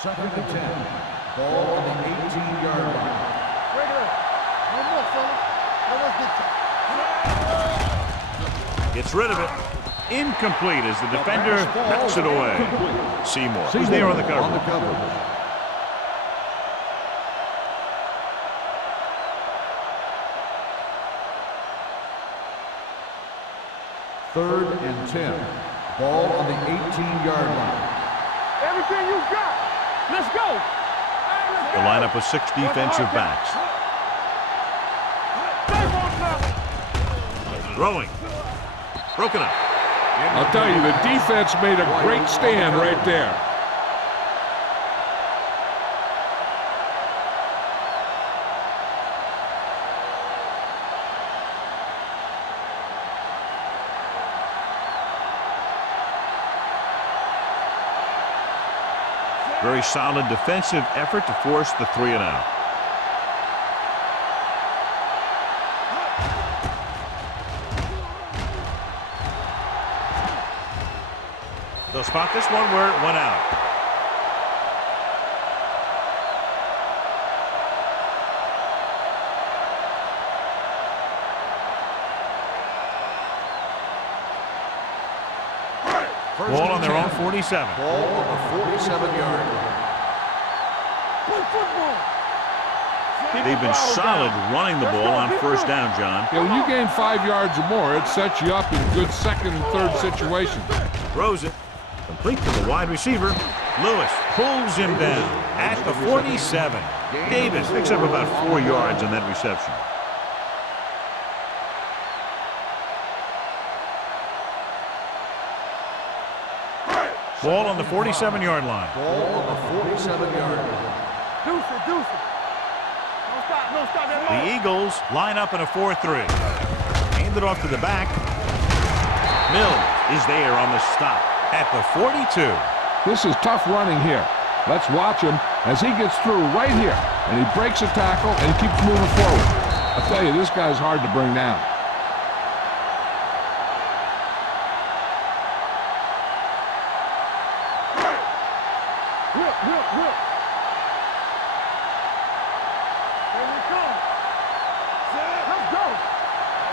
Second and 10. Ball on the 18-yard line. Break it up. No more, fella. Now let's get Gets rid of it. Incomplete as the defender knocks it away. Seymour, who's there on the cover. Third and 10. Ball on the 18-yard line. everything you got. Let's go. The lineup of 6 defensive backs. Throwing. Broken up. I'll tell you, the defense made a great stand right there. Very solid defensive effort to force the 3 and out. They'll spot this one where it went out. Ball on their own 47. Ball on the 47-yard line. Play football. They've been solid running the ball on first down, John. Yeah, when you gain 5 yards or more, it sets you up in good second and third situations. Throws it. Complete to the wide receiver. Lewis pulls him down at the 47. Davis picks up about 4 yards on that reception. Ball on the 47-yard line. Ball on the 47-yard line. Deuce it, deuce it. No stop that The Eagles line up in a 4-3. Hand it off to the back. Mills is there on the stop at the 42. This is tough running here. Let's watch him as he gets through right here. And he breaks a tackle and keeps moving forward. I tell you, this guy's hard to bring down. Whip. Here we come. Let's go.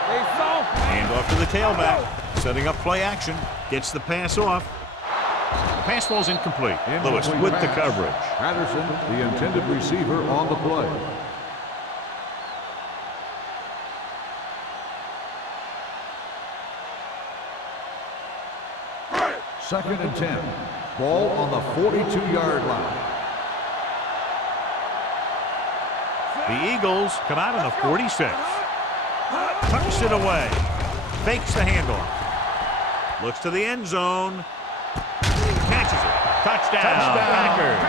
They soft. Hand off to the tailback. Setting up play action. Gets the pass off. The pass falls incomplete. Lewis with the coverage. Patterson, the intended receiver, on the play. Second and 10. Ball on the 42-yard line. The Eagles come out on the 46. Tucks it away. Fakes the handoff. Looks to the end zone. Catches it. Touchdown. Packers.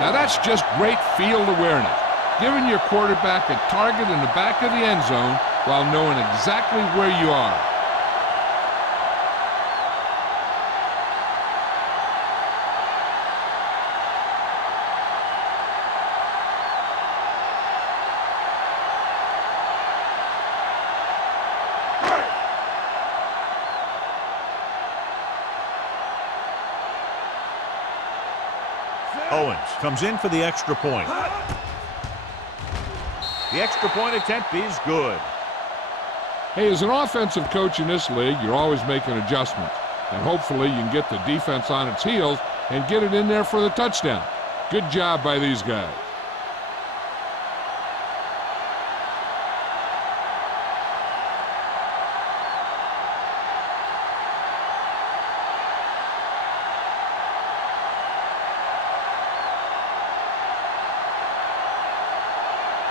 Now that's just great field awareness. Giving your quarterback a target in the back of the end zone while knowing exactly where you are. Owens comes in for the extra point. The extra point attempt is good. Hey, as an offensive coach in this league, you're always making adjustments. And hopefully you can get the defense on its heels and get it in there for the touchdown. Good job by these guys.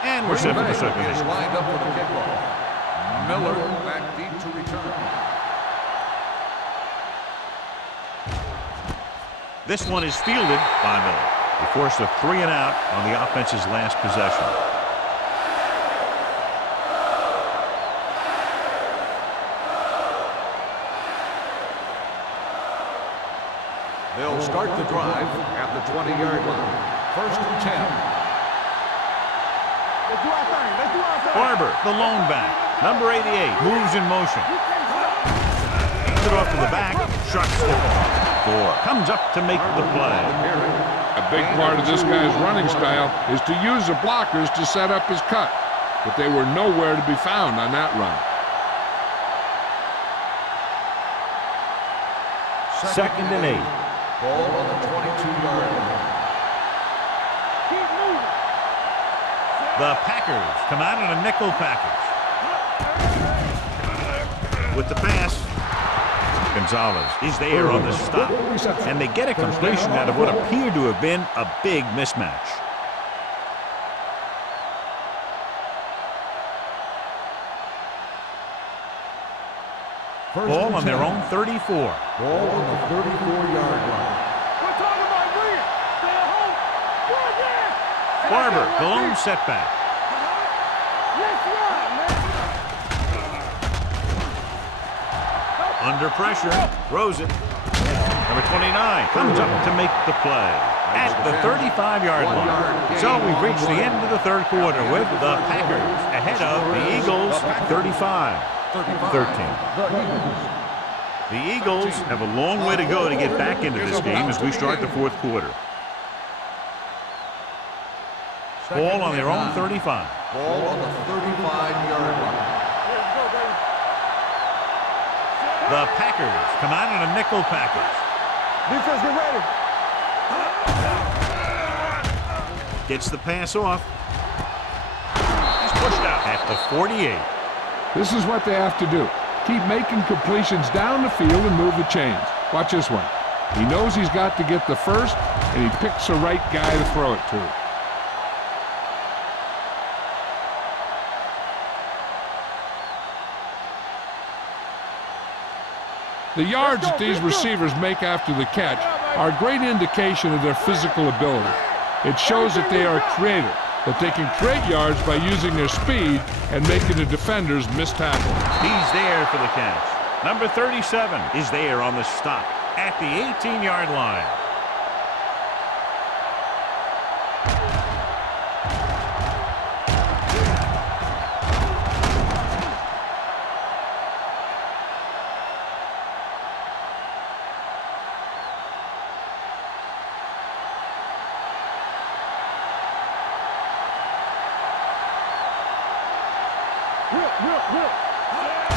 And we're set for the second is inning. lined up for the kickoff. Miller back deep to return. This one is fielded by Miller. They force a 3 and out on the offense's last possession. They'll start the drive at the 20-yard line. First and 10. Let's do our thing. Let's do our thing. Barber, the lone back. Number 88 moves in motion. Hands it off to the back. Shuts the ball. Comes up to make the play. A big part of this guy's running style is to use the blockers to set up his cut. But they were nowhere to be found on that run. Second and 8. Ball on the 22-yard line. Keep moving. The Packers come out in a nickel package. With the pass, Gonzalez is there on the stop. And they get a completion out of what appeared to have been a big mismatch. Ball on their own 34. Ball on the 34-yard line. We're talking about win. Stay at home. Go again. Barber, the lone setback. Let's run, man. Under pressure, throws it. Number 29 comes up to make the play. at the 35-yard line. So we've reached the end of the third quarter with the Packers ahead of the Eagles 35-13. The Eagles have a long way to go to get back into this game as we start the fourth quarter. Ball on their own 35. Ball on the 35-yard line. The Packers come out in a nickel package. Defense, get ready. Gets the pass off. He's pushed out at the 48. This is what they have to do. Keep making completions down the field and move the chains. Watch this one. He knows he's got to get the first, and he picks the right guy to throw it to. The yards that these receivers make after the catch are a great indication of their physical ability. It shows that they are creative, that they can create yards by using their speed and making the defenders miss tackles. He's there for the catch. Number 37 is there on the stop at the 18-yard line.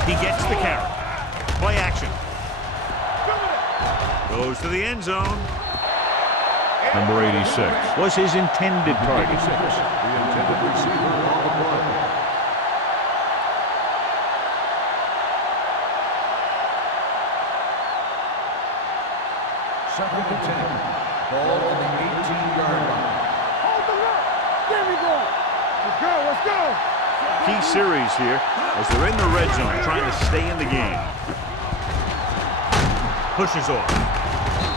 He gets the carry. Play action. Goes to the end zone. Number 86 was his intended target. The intended receiver on the play. Second and 10. Ball on the 18-yard line. Hold the look. There we go. Let's go. Let's go. Key series here as they're in the red zone trying to stay in the game. Pushes off.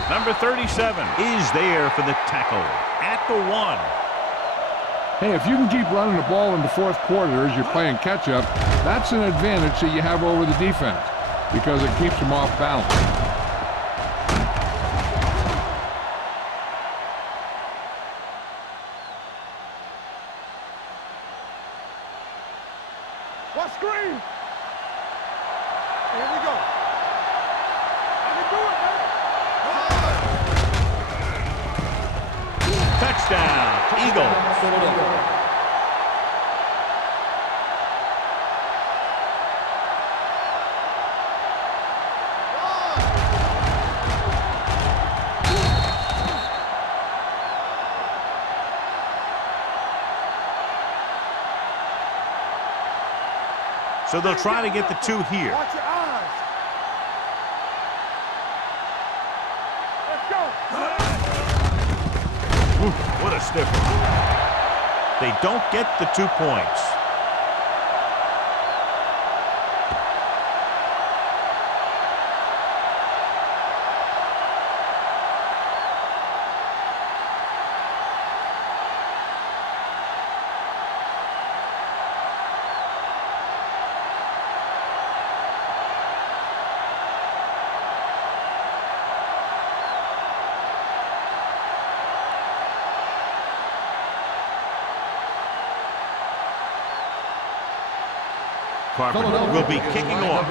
Number 37 is there for the tackle at the 1. Hey, if you can keep running the ball in the fourth quarter as you're playing catch-up, that's an advantage that you have over the defense because it keeps them off balance. What screen? Here we go. I can do it, man. Touchdown, Eagles. So they'll try to get the 2 here. Watch your eyes. Let's go. Ooh, what a stiff one. They don't get the 2 points. Carpenter will be kicking off.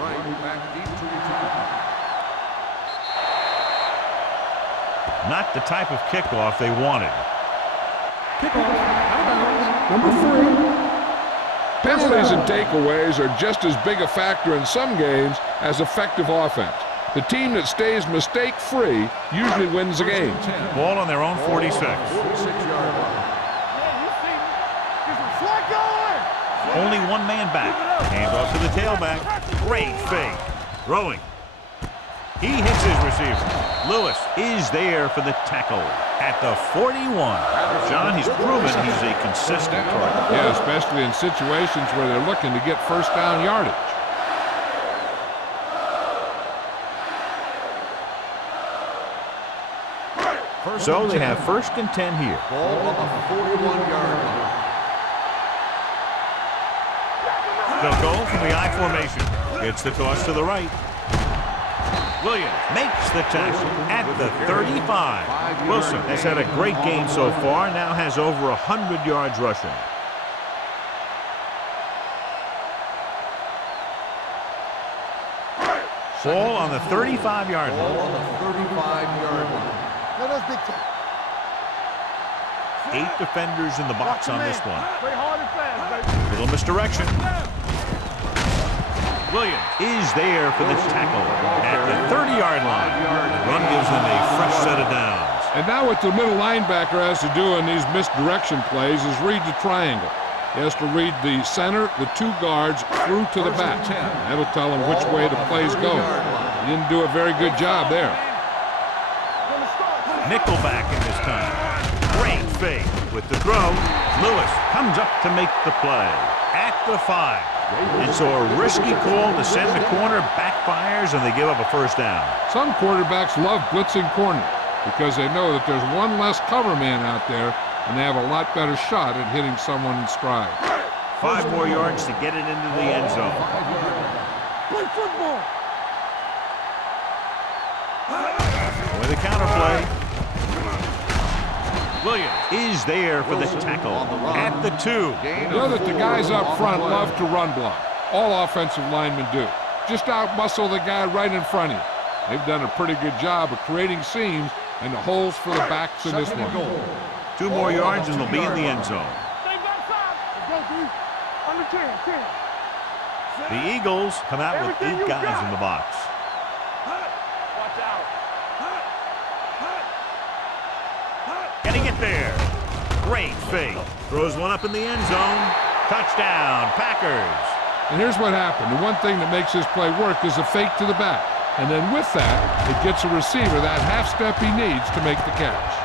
Right back deep to return. Not the type of kickoff they wanted. Kickoff. Out of bounds. Number 3. Penalties and takeaways are just as big a factor in some games as effective offense. The team that stays mistake-free usually wins the game. Ball on their own 46. 46-yard line. Only one man back. Hand off to the tailback. Great fake. Throwing. He hits his receiver. Lewis is there for the tackle at the 41. John, he's proven he's a consistent target. Yeah, especially in situations where they're looking to get first down yardage. So they have first and 10 here. Ball on the 41-yard line. They'll go from the I formation. Gets the toss to the right. Williams makes the tackle at the 35. Wilson has had a great game so far, now has over 100 yards rushing. Ball on the 35-yard line. Ball on the 35-yard line. Let us dictate. 8 defenders in the box on this one. Play hard and fast, baby. Little misdirection. Williams is there for the tackle at the 30-yard line. The run gives them a fresh set of downs. And now what the middle linebacker has to do in these misdirection plays is read the triangle. He has to read the center, the 2 guards, through to the back. That'll tell him which way the play's going. He didn't do a very good job there. Nickelback in this time. Great fake with the throw. Lewis comes up to make the play at the 5. And so a risky call to send the corner backfires, and they give up a first down. Some quarterbacks love blitzing corner because they know that there's one less cover man out there, and they have a lot better shot at hitting someone in stride. 5 more yards to get it into the end zone. Play football. With a counter play. Williams is there for the tackle at the 2. You know that the guys up front love to run block. All offensive linemen do. Just out-muscle the guy right in front of you. They've done a pretty good job of creating seams and the holes for the backs in this one. 2 more yards and they'll be in the end zone. Stay back 5. Let's go, D. Under 10. The Eagles come out with 8 guys in the box. Watch out. Can he get there? Great fake. Throws one up in the end zone. Touchdown, Packers. And here's what happened. The one thing that makes this play work is a fake to the back. And then with that, it gets a receiver that half step he needs to make the catch.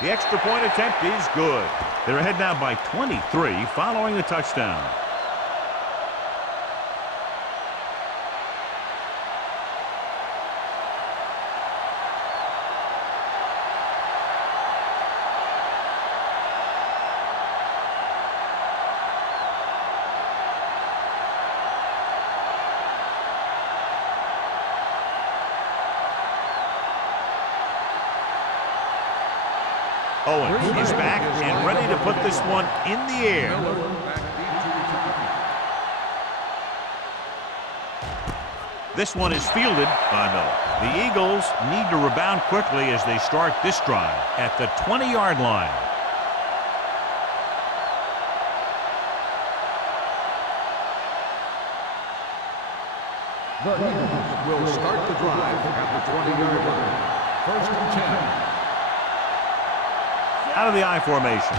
The extra point attempt is good. They're ahead now by 23 following the touchdown. Owens is back and ready to put this one in the air. This one is fielded by Miller. The Eagles need to rebound quickly as they start this drive at the 20-yard line. The Eagles will start the drive at the 20-yard line. 1st and 10. Out of the I formation.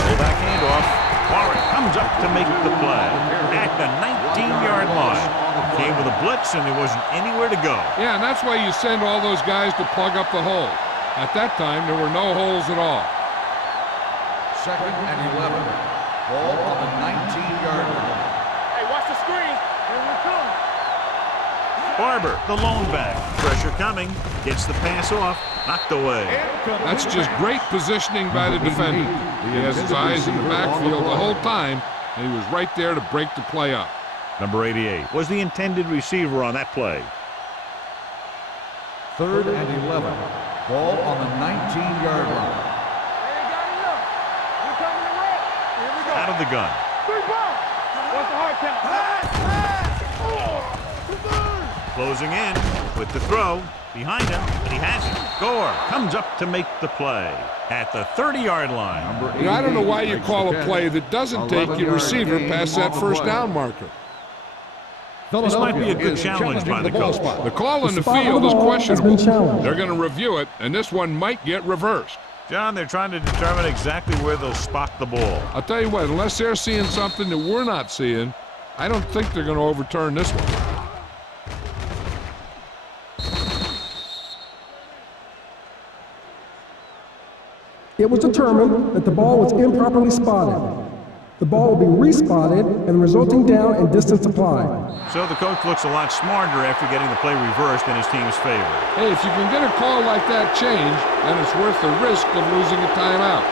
Fullback handoff. Warren comes up to make the play at the 19-yard line. Came with a blitz and there wasn't anywhere to go. Yeah, and that's why you send all those guys to plug up the hole. At that time, there were no holes at all. 2nd and 11. Ball on the 19-yard line. Hey, watch the screen. Here we come. Barber, the lone back. Pressure coming. Gets the pass off. Knocked away. That's just great positioning by the defender. He has his eyes in the backfield the whole time, and he was right there to break the play up. Number 88 was the intended receiver on that play. 3rd and 11. Ball on the 19-yard line. They ain't got enough. We're coming to roll. Here we go. Out of the gun. 3 balls. What's the hard count? Closing in with the throw. Behind him, but he has it. Gore comes up to make the play at the 30-yard line. You know, I don't know why you call a play that doesn't take your receiver past that first down marker. This might be a good challenge by the coach. The call in the field is questionable. They're going to review it, and this one might get reversed. John, they're trying to determine exactly where they'll spot the ball. I'll tell you what, unless they're seeing something that we're not seeing, I don't think they're going to overturn this one. It was determined that the ball was improperly spotted. The ball will be respotted and the resulting down and distance applied. So the coach looks a lot smarter after getting the play reversed in his team's favor. Hey, if you can get a call like that changed, then it's worth the risk of losing a timeout.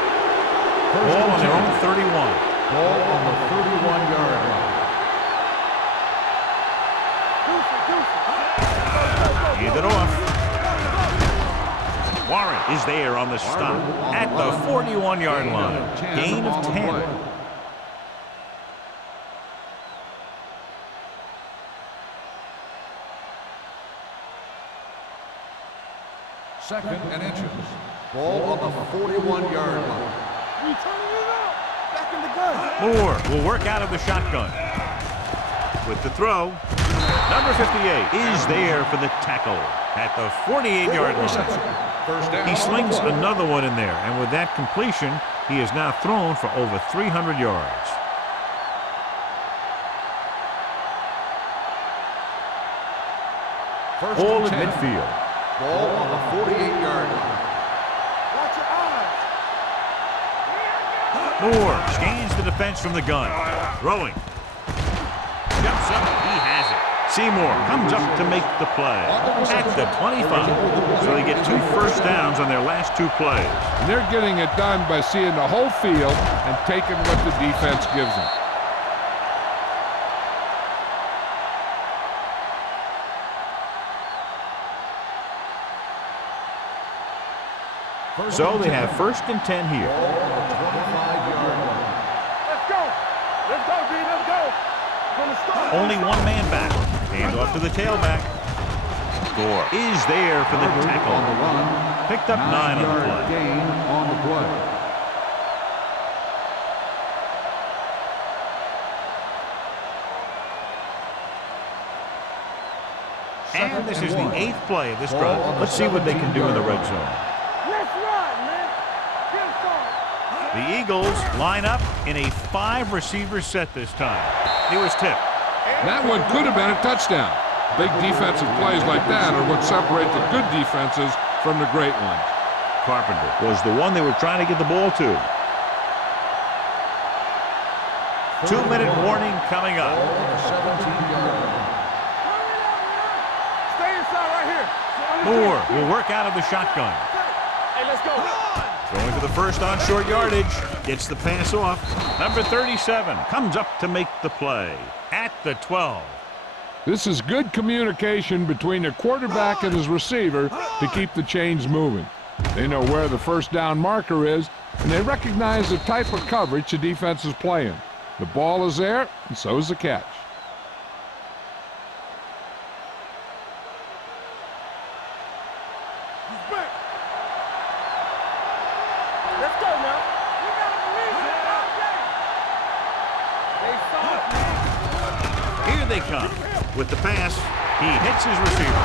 Ball on their own 31. Ball on the 31-yard line. Hand it off. Warren is there on the stop at the 41-yard line. Gain of 10. Second and inches. Ball on the 41-yard line. We turning it up. Back in the gun. Moore will work out of the shotgun. With the throw, number 58 is there for the tackle at the 48-yard line. He slings another one in there, and with that completion, he has now thrown for over 300 yards. All at midfield. Ball on the 48-yard line. Watch your eyes. Moore scans the defense from the gun. Throwing. Jumps up. He has it. Seymour comes up to make the play at the 25. So they get 2 first downs on their last 2 plays. And they're getting it done by seeing the whole field and taking what the defense gives them. So they have 1st and 10 here. Let's go. Let's go, D. Let's go. From the start. Only 1 man back. Hand off to the tailback. Gore is there for the tackle. On the run. Picked up 9 on the play. Gain on the play. And this is the 8th play of this drive. Let's see what they can do in the red zone. Let's run, man. Get started. The Eagles line up in a 5-receiver set this time. He was tipped. That one could have been a touchdown. Big defensive plays like that are what separate the good defenses from the great ones. Carpenter was the one they were trying to get the ball to. 2-minute warning coming up. Stay inside right here. Moore will work out of the shotgun. Hey, let's go. Going for the first on short yardage. Gets the pass off. Number 37 comes up to make the play at the 12. This is good communication between the quarterback and his receiver to keep the chains moving. They know where the first down marker is, and they recognize the type of coverage the defense is playing. The ball is there, and so is the catch. He's back. Let's go now. We got to believe it all day. They saw it, man. Here they come. With the pass, he hits his receiver.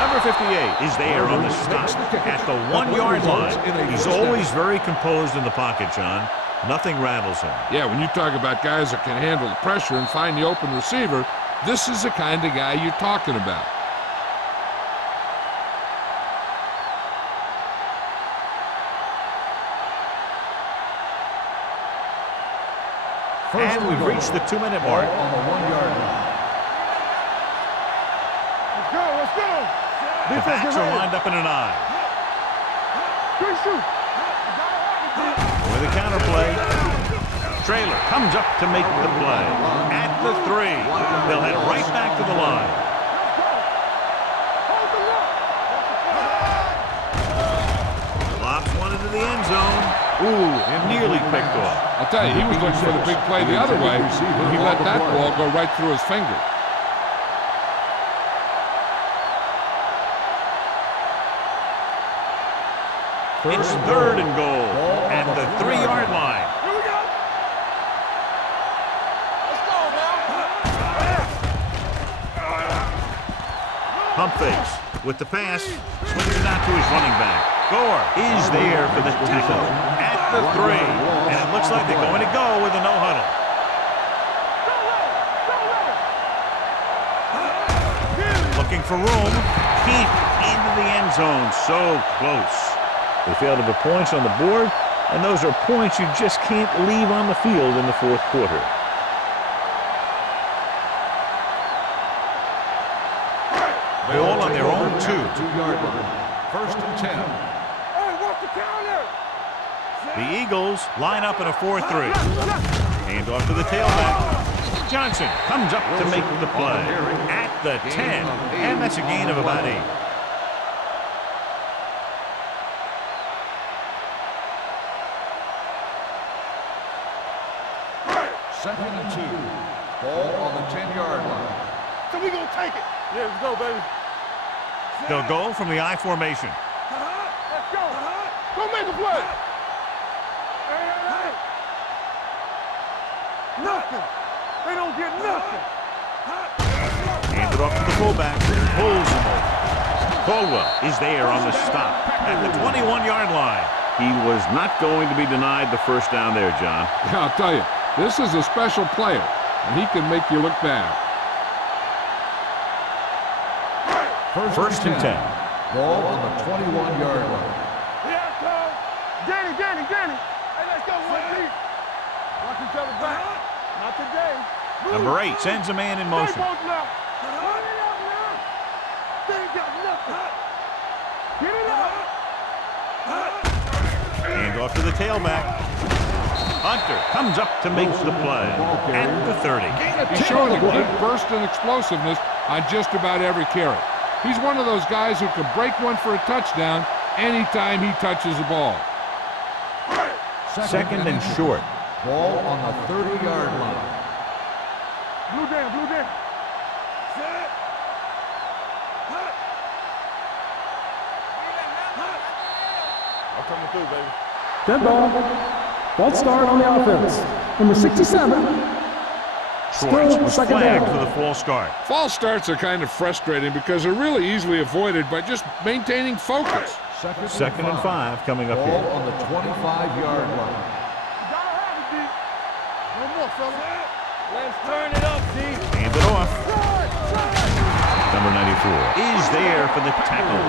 Number 58 is there on the stop at the 1-yard line. He's always very composed in the pocket, John. Nothing rattles him. Yeah, when you talk about guys that can handle the pressure and find the open receiver, this is the kind of guy you're talking about. And we've reached the 2-minute mark. On the 1-yard line. Let's go. Let's go. The backs are lined up in an I. Good shoot. With a counter play, Trailer comes up to make the play at the 3. They'll head right back to the line. Lobs one into the end zone. Ooh, and nearly picked off. I'll tell you, he was looking for the big play the other way. He let that ball go right through his fingers. It's 3rd and goal at the 3-yard line. Here we go. Let's go now. Pump fakes with the pass. Swings it out to his running back. Gore is there for the tackle at the 3. And it looks like they're going to go with a no huddle. Looking for room. Can't into the end zone. So close. They failed to put points on the board, and those are points you just can't leave on the field in the fourth quarter. Ball on their own 2. 2-yard line. First and 10. Hey, what's the counter? The Eagles line up in a 4-3. Hand off to the tailback. Johnson comes up to make the play at the 10, and that's a gain of about 8. Second and 2. Ball on the 10-yard line. So we gonna take it. Yeah, let's go, baby. They'll go from the I formation. Let's go. Go make a play. Hey. Nothing. They don't get nothing. Hand it off to the fullback. Pulls him over. Caldwell is there on the stop at the 21-yard line. He was not going to be denied the first down there, John. Yeah, I'll tell you, this is a special player, and he can make you look bad. First and 10. Ball on the 21-yard line. Yeah, come. Danny. Hey, let's go, 1-2. Watch each other back. Not today. Number 8 sends a man in motion. They both left. Run it up now. They ain't got nothing. Get it up. Hand off to the tailback. Hunter comes up to make the play at the 30. He's showing a good burst and explosiveness on just about every carry. He's one of those guys who can break one for a touchdown anytime he touches the ball. Second and short. Ball on the 30-yard line. Blue down. Set. I'm coming through, baby. Dead ball. False start on the offense. Number 67. Schwartz was second flagged down. for the false start. False starts are kind of frustrating because they're really easily avoided by just maintaining focus. Second and 5 coming up Ball here. on the 25-yard line. You gotta have it, D. No more, fella. Let's turn it up, D. Hand it off. Number 94 is there for the tackle.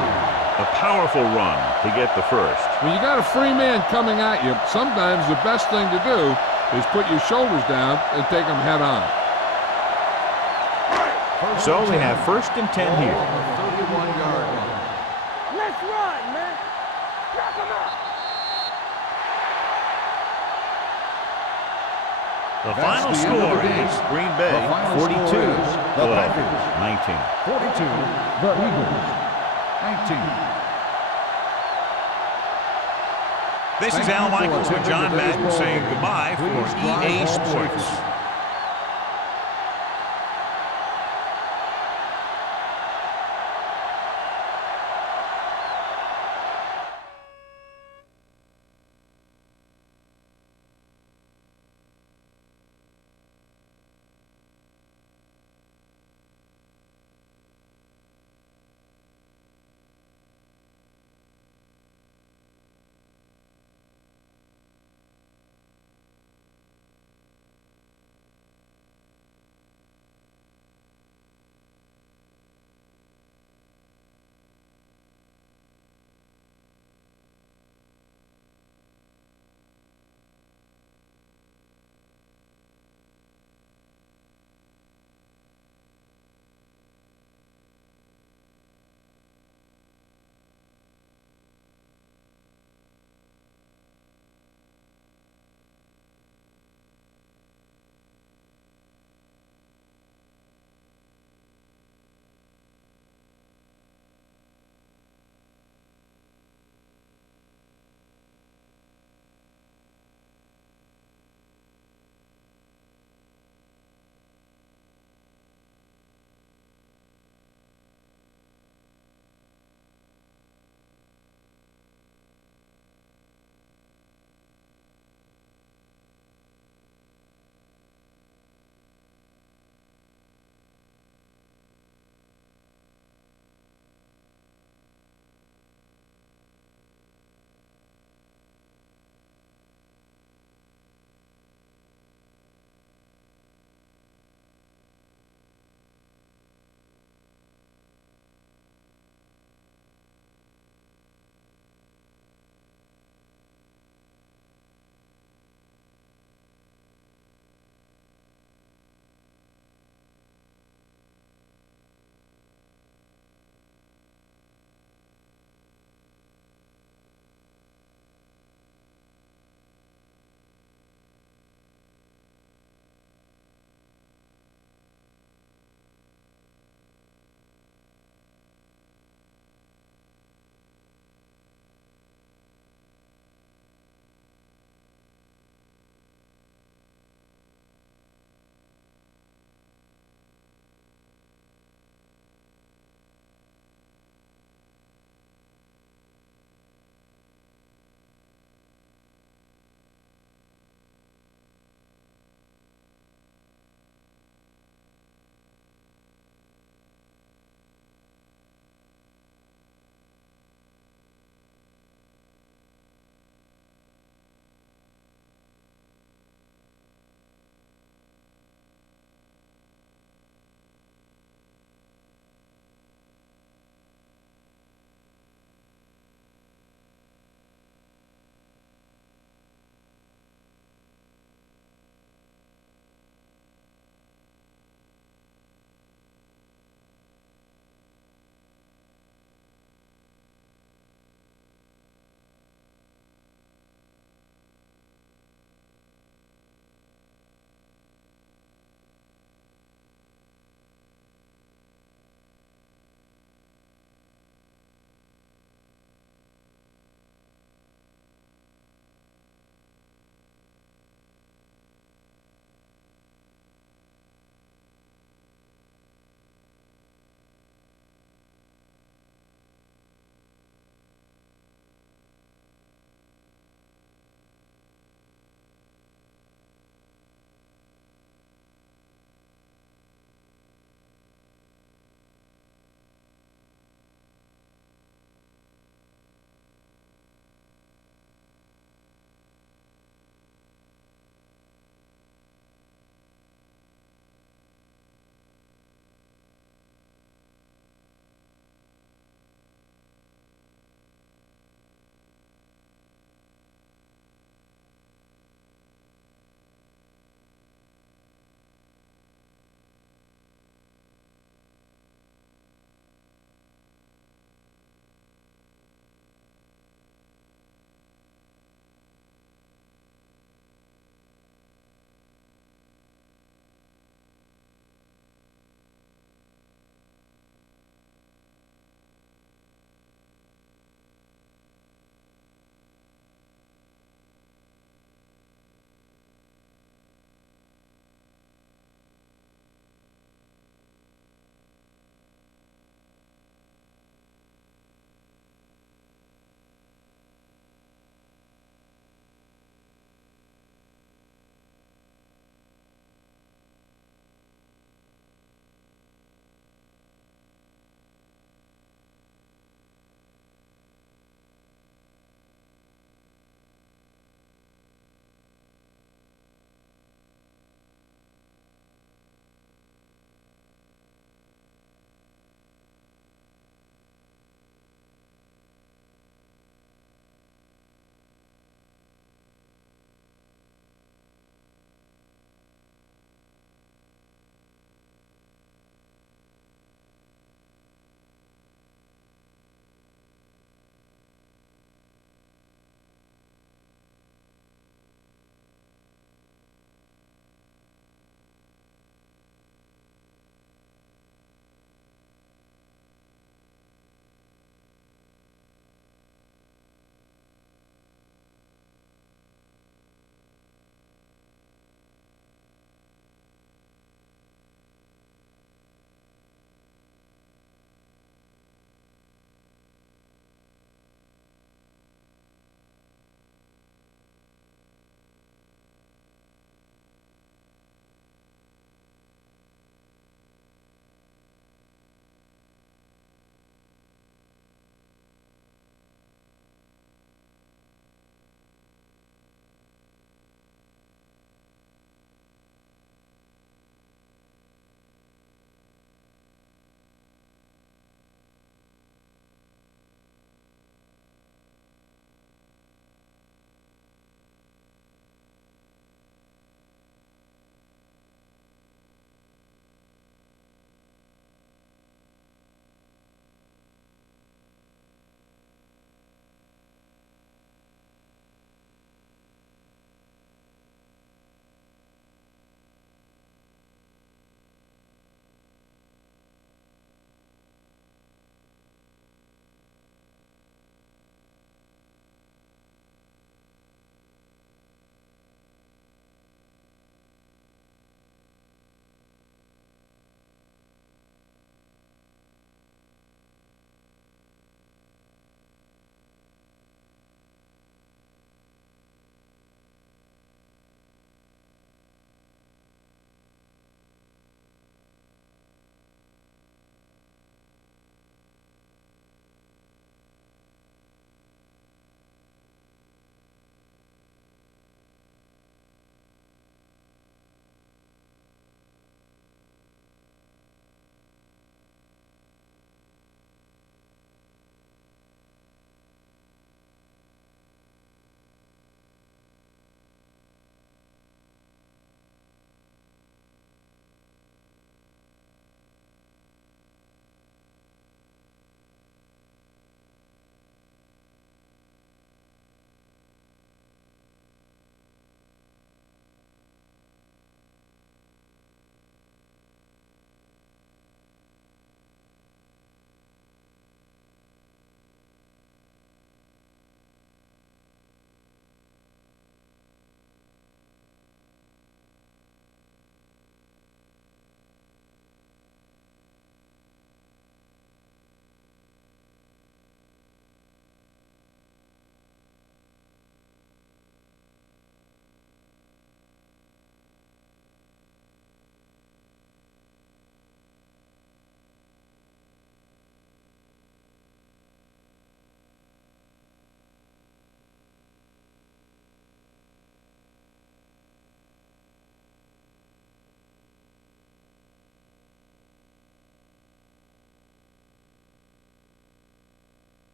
A powerful run to get the first. When you got a free man coming at you, sometimes the best thing to do is put your shoulders down and take them head on. So they have first and 10 Ball here. on the 31-yard line. Let's run, man. Knock him out. The That's final the end of score the game. is Green Bay The final 42, score is the Packers 19. 42, the Eagles 19. This is Thank Al you for Michaels with attending John today's Madden ball saying game. goodbye Please for drive EA home Sports. safely.